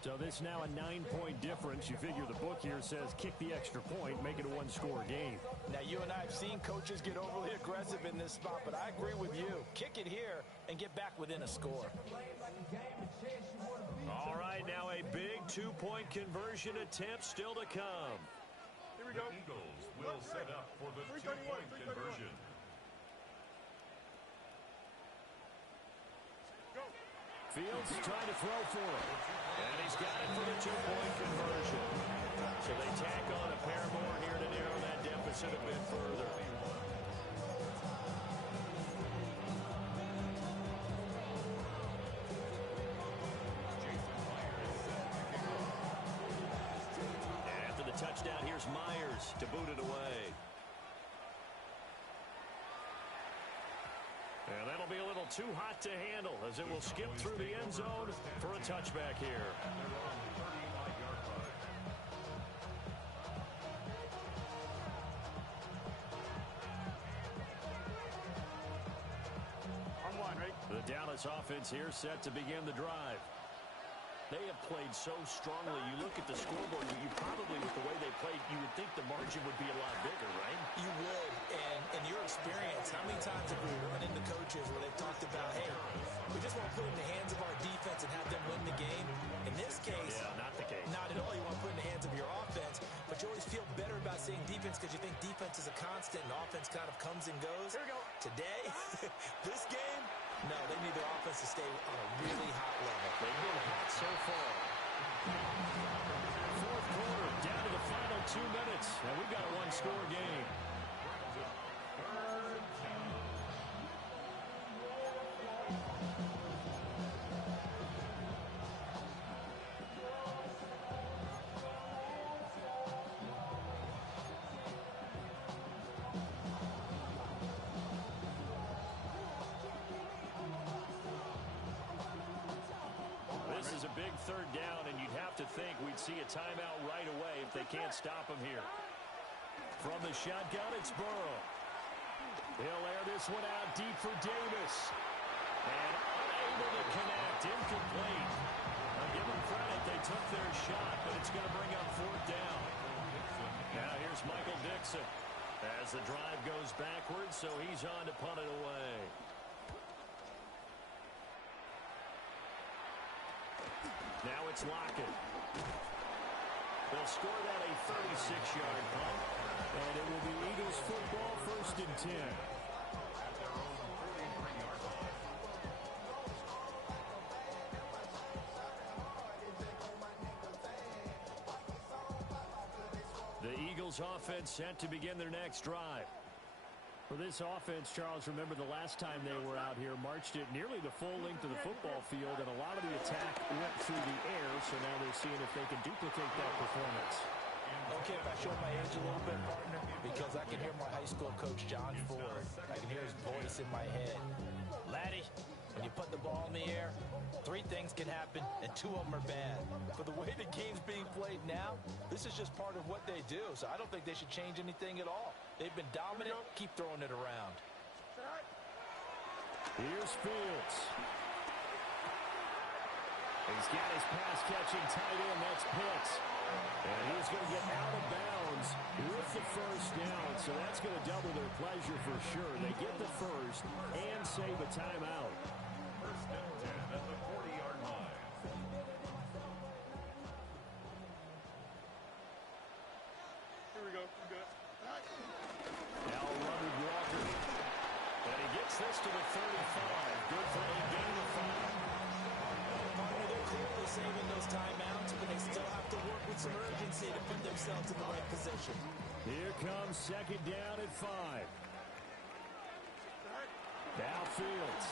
So this now a 9-point difference. You figure the book here says kick the extra point, make it a 1-score game. Now, you and I have seen coaches get overly aggressive in this spot, but I agree with you. Kick it here and get back within a score. All right, now a big two-point conversion attempt still to come. Here we go. The Eagles will set up for the 2-point conversion. Go. Fields trying to throw for it. And he's got it for the two-point conversion. So they tack on a pair more here to narrow that deficit a bit further. And after the touchdown, here's Myers to boot it away. And that'll be a little too hot to handle as it will skip through the end zone for a touchback here. On one, right? The Dallas offense here set to begin the drive. They have played so strongly. You look at the scoreboard, you probably, with the way they played, you would think the margin would be a lot bigger, right? You would, and in your experience, how many times have we run into coaches where they've talked about, hey, we just want to put it in the hands of our defense and have them win the game? In this case, Yeah, not the case. not at all. You want to put it in the hands of your offense, but you always feel better about saying defense because you think defense is a constant and offense kind of comes and goes. Here we go. Today, this game, no, they need their offense to stay on a really hot level. They've been hot so far. Fourth quarter, down to the final 2 minutes, and we've got a one-score game. This is a big third down, and you'd have to think we'd see a timeout right away if they can't stop him here. From the shotgun, it's Burrow. He'll air this one out deep for Davis. And unable to connect, incomplete. Now give them credit, they took their shot, but it's going to bring up fourth down. Now here's Michael Dixon as the drive goes backwards, so he's on to punt it away. Now it's Lockett. They'll score that a 36-yard punt, and it will be Eagles football, 1st and 10. The Eagles offense set to begin their next drive. For this offense, Charles, remember the last time they were out here, marched it nearly the full length of the football field, and a lot of the attack went through the air, so now they're seeing if they can duplicate that performance. Okay, if I show my age a little bit, partner, because I can hear my high school coach, John Ford. I can hear his voice in my head. Laddie, when you put the ball in the air, 3 things can happen, and 2 of them are bad. For the way the game's being played now, this is just part of what they do, so I don't think they should change anything at all. They've been dominant. Keep throwing it around. Here's Fields. He's got his pass-catching tight end. That's Pitts. And he's going to get out of bounds with the first down, so that's going to double their pleasure for sure. They get the first and save a timeout. 1st and 10 at the 40-yard line. Here we go. We're good. Now Leonard Walker. And he gets this to the 35. Good for a gain of 5. Partner, they're clearly saving those timeouts, but they still have to work with some urgency to put themselves in the right position. Here comes 2nd down at 5. Now Fields.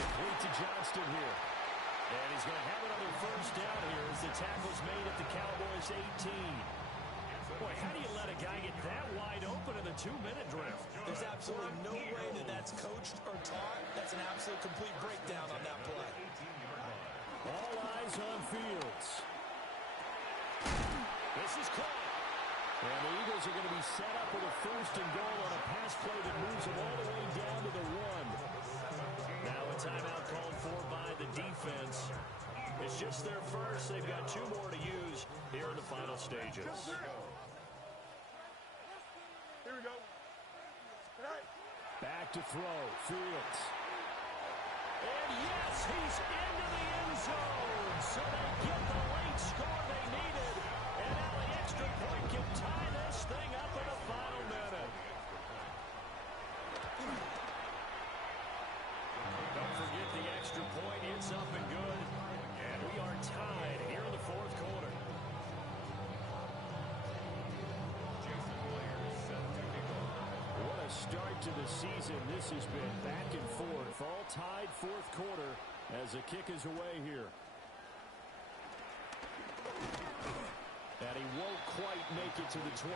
Complete to Johnston here. And he's going to have another first down here as the tackle's made at the Cowboys' 18. Boy, how do you let a guy get that wide open in the 2-minute drill? There's absolutely no way that that's coached or taught. That's an absolute complete breakdown on that play. All eyes on Fields. This is caught. And the Eagles are going to be set up with a 1st and goal on a pass play that moves them all the way down to the 1. Now a timeout called for by the defense. It's just their first. They've got 2 more to use here in the final stages. Here we go. Back to throw. Fields. And yes, he's into the end zone. So they get the late score they needed. And now the extra point can tie this thing up in the final minute. Don't forget the extra point. It's up and good. And we are tied here in the fourth quarter. What a start to the season. This has been back and forth. All tied fourth quarter as the kick is away here. And he won't quite make it to the 25.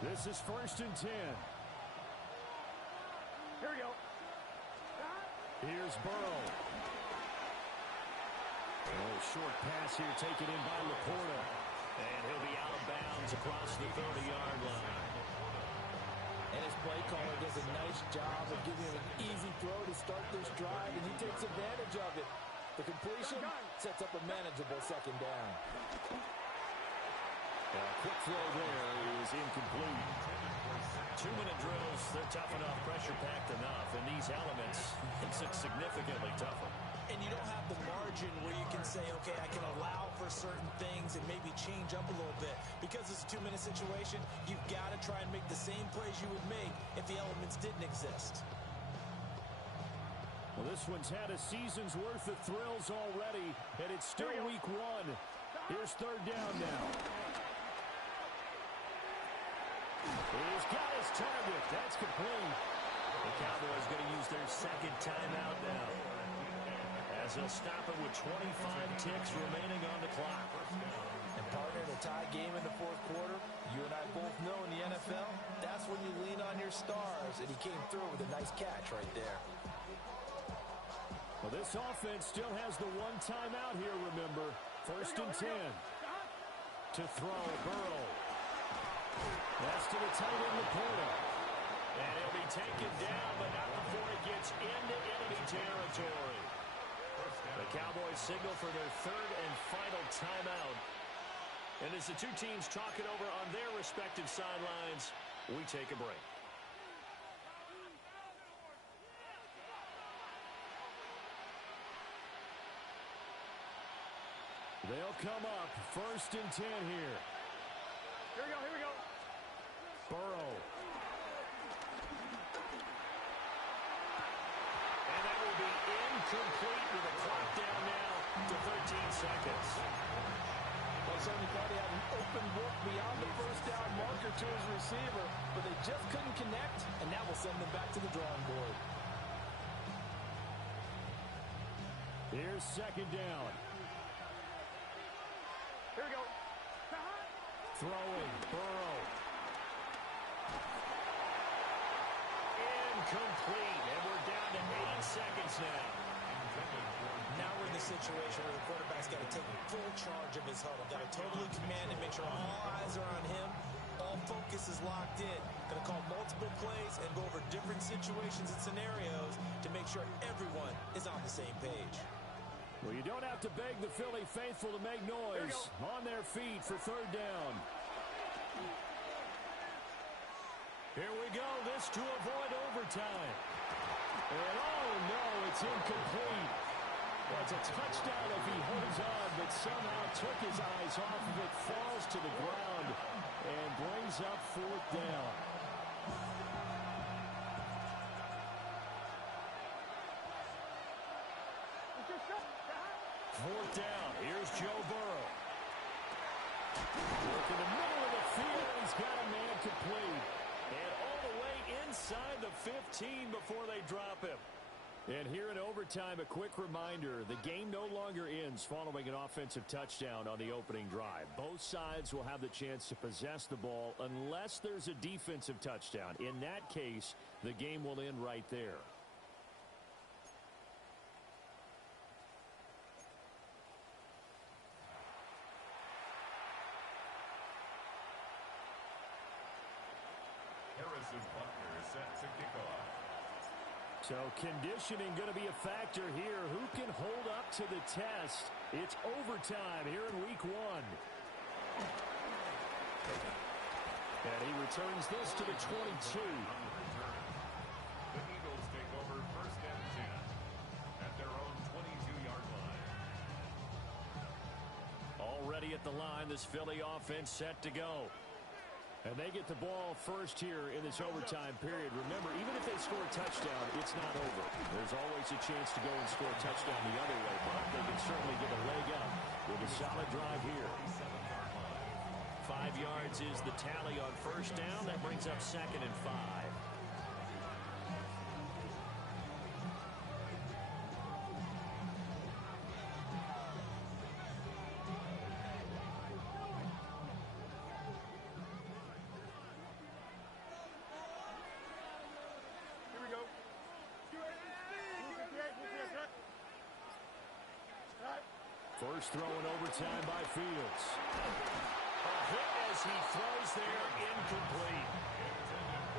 This is 1st and 10. Here we go. Here's Burrow. Oh, short pass here taken in by Laporta. And he'll be out of bounds across the 30-yard line. And his play caller does a nice job of giving him an easy throw to start this drive, and he takes advantage of it. The completion sets up a manageable second down. A quick throw there is incomplete. 2-minute drills, they're tough enough, pressure-packed enough, and these elements makes it significantly tougher. And you don't have the margin where you can say, okay, I can allow for certain things and maybe change up a little bit. Because it's a 2-minute situation, you've got to try and make the same plays you would make if the elements didn't exist. Well, this one's had a season's worth of thrills already, and it's still week one. Here's 3rd down now. He's got his target. That's complete. The Cowboys going to use their second timeout now, as they'll stop it with 25 ticks remaining on the clock. And partner, in a tie game in the fourth quarter, you and I both know in the NFL, that's when you lean on your stars, and he came through with a nice catch right there. Well, this offense still has the one timeout here, remember. 1st and 10. To throw, Burrow. That's to the tight end, Laporta. And he'll be taken down, but not before it gets into enemy territory. The Cowboys signal for their 3rd and final timeout. And as the two teams talk it over on their respective sidelines, we take a break. They'll come up 1st and 10 here. Here we go, here we go. Burrow. And that will be incomplete with a clock down now to 13 seconds. Well, certainly thought he had an open look beyond the first down marker to his receiver, but they just couldn't connect, and now we'll send them back to the drawing board. Here's 2nd down. Here we go. Throwing, Burrow. Incomplete, and we're down to 8 seconds now. Now we're in the situation where the quarterback's got to take full charge of his huddle. Got to totally command and make sure all eyes are on him. All focus is locked in. Going to call multiple plays and go over different situations and scenarios to make sure everyone is on the same page. Well, you don't have to beg the Philly faithful to make noise. On their feet for 3rd down. Here we go. This to avoid overtime. And oh no, it's incomplete. Well, it's a touchdown if he holds on, but somehow took his eyes off of it, falls to the ground, and brings up 4th down. Fourth down. Here's Joe Burrow. Look in the middle of the field. He's got a man complete. And all the way inside the 15 before they drop him. And here in overtime, a quick reminder, the game no longer ends following an offensive touchdown on the opening drive. Both sides will have the chance to possess the ball unless there's a defensive touchdown. In that case, the game will end right there. Harrison Butker set to kick off. So conditioning going to be a factor here. Who can hold up to the test? It's overtime here in week 1. And he returns this to the 22. The Eagles take over 1st and 10 at their own 22-yard line. Already at the line, this Philly offense set to go. And they get the ball first here in this overtime period. Remember, even if they score a touchdown, it's not over. There's always a chance to go and score a touchdown the other way, but they can certainly get a leg up with a solid drive here. 5 yards is the tally on first down. That brings up 2nd and 5. First throw in overtime by Fields. A hit as he throws there, incomplete.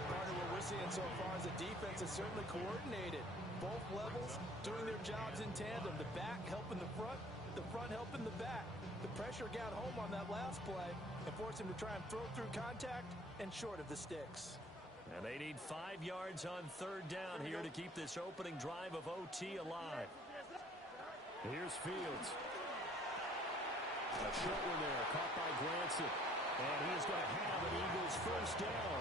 Partner, what we're seeing so far is the defense is certainly coordinated. Both levels doing their jobs in tandem. The back helping the front helping the back. The pressure got home on that last play and forced him to try and throw through contact and short of the sticks. And they need 5 yards on 3rd down here to keep this opening drive of OT alive. Here's Fields. A short one there, caught by Granson. And he's going to have an Eagles first down.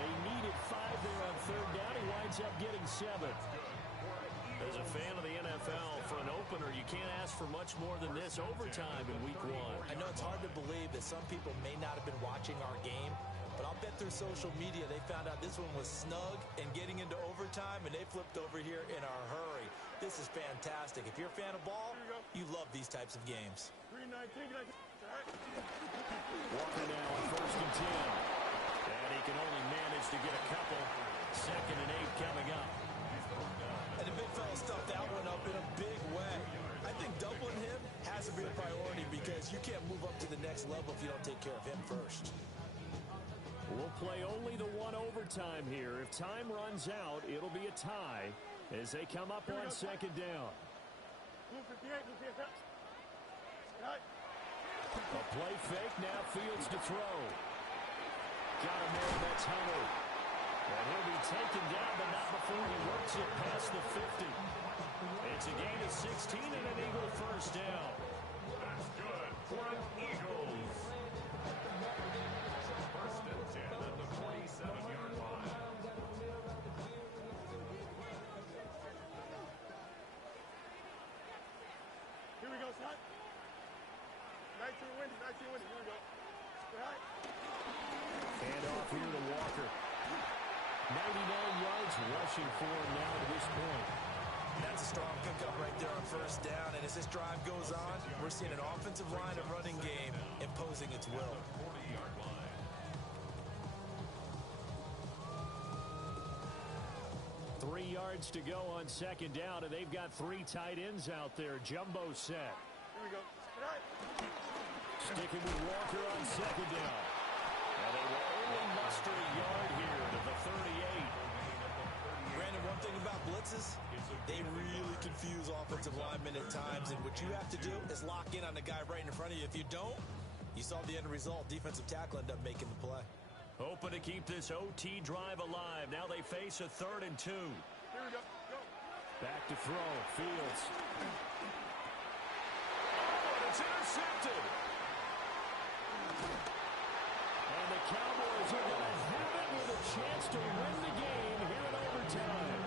They needed 5 there on 3rd down. He winds up getting 7. As a fan of the NFL, for an opener, you can't ask for much more than this overtime in week 1. I know it's hard to believe that some people may not have been watching our game, but I'll bet through social media they found out this one was snug and getting into overtime, and they flipped over here in a hurry. This is fantastic. If you're a fan of ball, you love these types of games. Walker now on 1st and 10. And he can only manage to get a couple. 2nd and 8 coming up. And the big fella stuffed that one up in a big way. I think doubling him has to be a priority because you can't move up to the next level if you don't take care of him first. We'll play only the 1 overtime here. If time runs out, it'll be a tie as they come up on 2nd down. A play fake, now Fields to throw. Got him there, that's Hunter. And he'll be taken down, but not before he works it past the 50. It's a gain of 16 and an Eagle first down. That's good for an Eagles. 1st and 10 at the 47-yard line. Here we go, son. 19 winning. Here we go. Hand off here to Walker. 99 yards rushing for him now to this point. That's a strong pickup right there on 1st down. And as this drive goes on, we're seeing an offensive line and running game imposing its will. 40-yard line. Three yards to go on 2nd down, and they've got 3 tight ends out there. Jumbo set. Here we go. Sticking with Walker on 2nd down. And they will only muster a yard here to the 38. Brandon, one thing about blitzes, they really confuse offensive linemen at times, and what you have to do is lock in on the guy right in front of you. If you don't, you saw the end result. Defensive tackle ended up making the play. Hoping to keep this OT drive alive. Now they face a 3rd and 2. Here we go. Go. Back to throw. Fields. Oh, it's intercepted. And the Cowboys are going to have it with a chance to win the game here in overtime.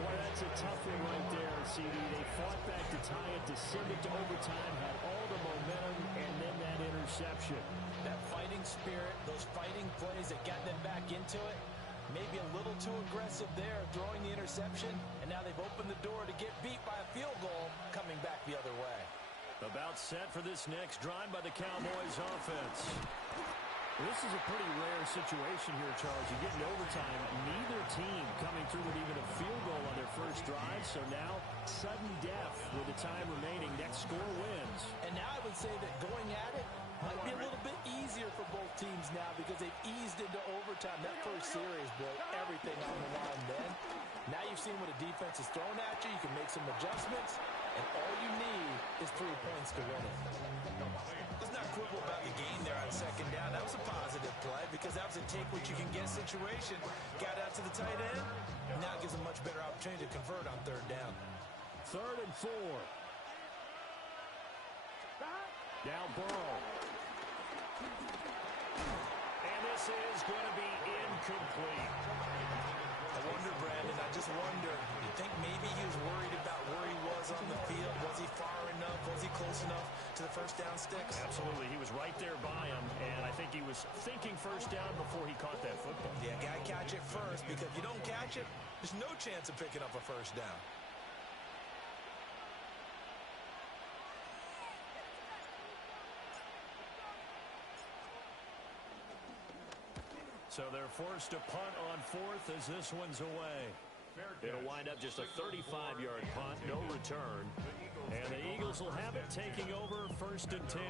Boy, that's a tough one right there, CD. They fought back to tie it, to send it to overtime, had all the momentum, and then that interception. That fighting spirit, those fighting plays that got them back into it, maybe a little too aggressive there, throwing the interception, and now they've opened the door to get beat by a field goal coming back the other way. About set for this next drive by the Cowboys offense. This is a pretty rare situation here, Charles. You get into overtime, neither team coming through with even a field goal on their first drive, so now sudden death with the time remaining. Next score wins. And now I would say that going at it might be a little bit easier for both teams now because they've eased into overtime. That first series, boy, everything on the line then. Now you've seen what a defense is thrown at you. You can make some adjustments, and all you need is 3 points to win it. Let's not quibble about the game there on second down. That was a positive play because that was a take-what-you-can-get situation. Got out to the tight end. Now gives a much better opportunity to convert on third down. 3rd and 4. Now Burrow. And this is going to be incomplete. I wonder, Brandon, I just wonder, you think maybe he was worried about where he was on the field? Was he far enough? Was he close enough to the first down sticks? Absolutely. He was right there by him, and I think he was thinking first down before he caught that football. Yeah, got to catch it first, because if you don't catch it, there's no chance of picking up a first down. So they're forced to punt on 4th as this one's away. It'll wind up just a 35-yard punt, no return. And the Eagles will have it taking over 1st and 10.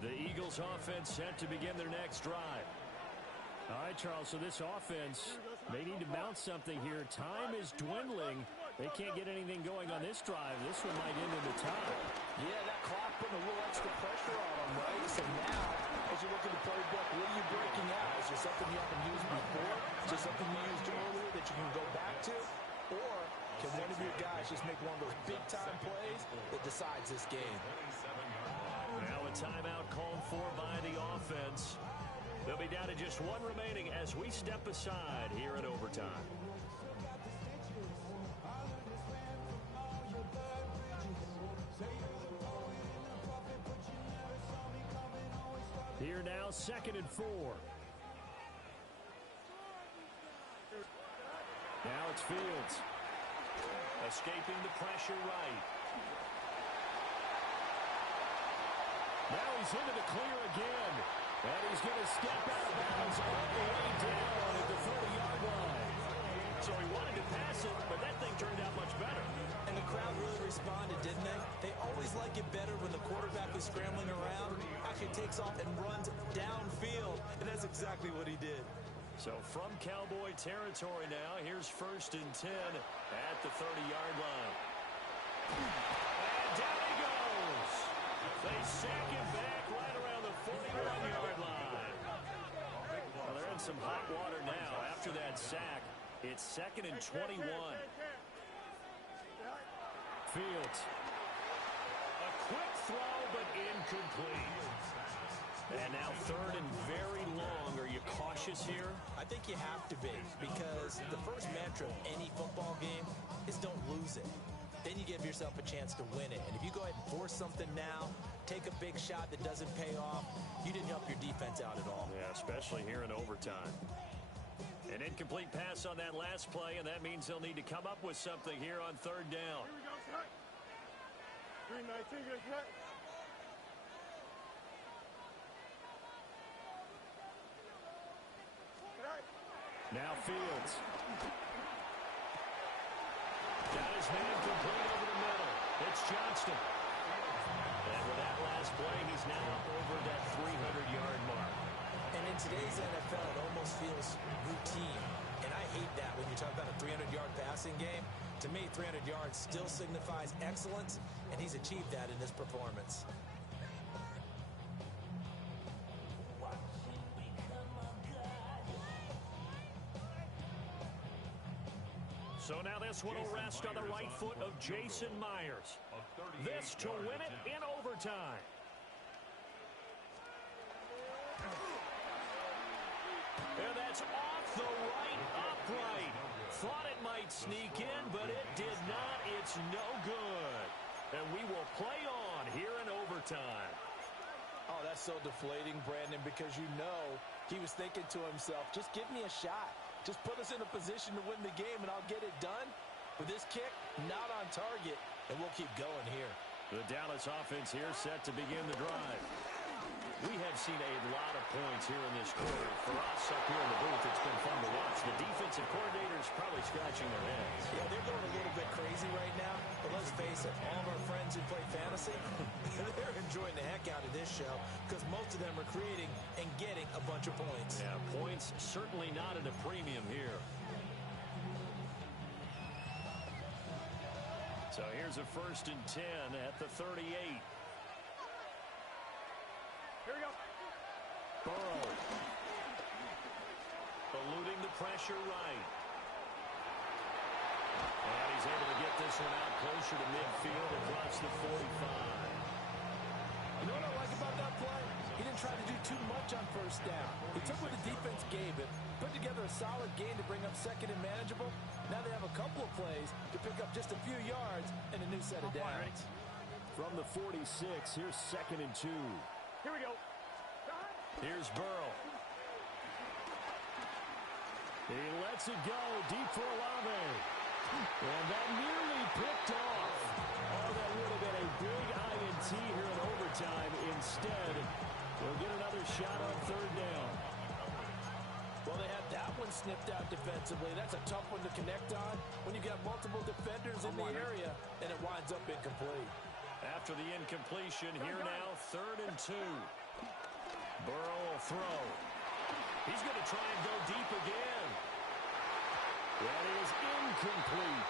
The Eagles offense set to begin their next drive. All right, Charles, so this offense may need to mount something here. Time is dwindling. They can't get anything going on this drive. This one might end in the tie. Yeah, that clock putting a little extra pressure on them, right? So now, as you look at the playbook, what are you breaking out? Is there something you haven't used before? Is there something you used earlier that you can go back to? Or can one of your guys just make one of those big-time plays that decides this game? Now a timeout called for by the offense. They'll be down to just one remaining as we step aside here in overtime. Here now, 2nd and 4. Now it's Fields. Escaping the pressure right. Now he's into the clear again. And he's going to step out of bounds all the way down at the 30-yard line. So he wanted to pass it, but that thing turned out much better. And the crowd really responded, didn't they? They always like it better when the quarterback is scrambling around, actually takes off and runs downfield, and that's exactly what he did. So from Cowboy territory now, here's 1st and 10 at the 30-yard line. And down he goes. They sack him back right around the 41-yard line. Well, they're in some hot water now. After that sack, it's 2nd and 21. Fields. A quick throw, but incomplete. And now 3rd and very long. Are you cautious here? I think you have to be, because the first mantra of any football game is don't lose it. Then you give yourself a chance to win it. And if you go ahead and force something now, take a big shot that doesn't pay off, you didn't help your defense out at all. Yeah, especially here in overtime. An incomplete pass on that last play, and that means they'll need to come up with something here on 3rd down. Here we go, set. 3-19, get set. Now Fields. Got his man complete over the middle. It's Johnston. And with that last play, he's now over that 300-yard mark. And in today's NFL, it almost feels routine. And I hate that when you talk about a 300-yard passing game. To me, 300 yards still signifies excellence, and he's achieved that in this performance. So now this one will rest on the right foot of Jason Myers. This to win it in overtime. And that's off the right upright. Thought it might sneak in, but it did not. It's no good. And we will play on here in overtime. Oh, that's so deflating, Brandon, because you know he was thinking to himself, just give me a shot. Just put us in a position to win the game, and I'll get it done. With this kick, not on target, and we'll keep going here. The Dallas offense here set to begin the drive. We have seen a lot of points here in this quarter. For us up here in the booth, it's been fun to watch. The defensive coordinators probably scratching their heads. Yeah, they're going a little bit crazy right now, but let's face it, all of our friends who play fantasy honestly, they're enjoying the heck out of this show because most of them are creating and getting a bunch of points. Yeah, points certainly not at a premium here. So here's a 1st and 10 at the 38. Here we go. Burrow. Eluding the pressure right. And he's able to get this one out closer to midfield across the 45. You know what I like about that play? He didn't try to do too much on 1st down. He took what the defense gave him, put together a solid gain to bring up 2nd and manageable. Now they have a couple of plays to pick up just a few yards and a new set of downs. From the 46, here's 2nd and 2. Here we go. Here's Burrow. He lets it go deep for Olave. And that nearly picked off. Oh, that would have been a big INT here in overtime. Instead, we'll get another shot on 3rd down. Well, they had that one snipped out defensively. That's a tough one to connect on when you got multiple defenders in the area, and it winds up incomplete. After the incompletion, here now, 3rd and 2. Burrow will throw. He's going to try and go deep again. That is incomplete.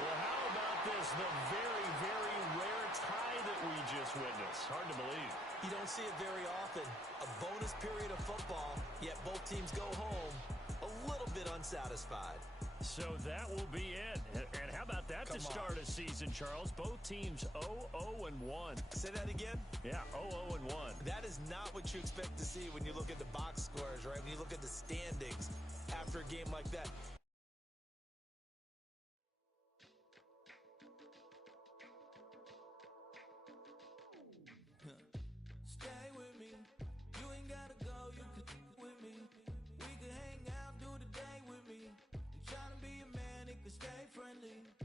Well, how about this? The very, very rare tie that we just witnessed. Hard to believe. You don't see it very often. A bonus period of football, yet both teams go home a little bit unsatisfied. So that will be it. And how about that to start a season, Charles? Both teams 0-0-1. Say that again? Yeah, 0-0-1. That is not what you expect to see when you look at the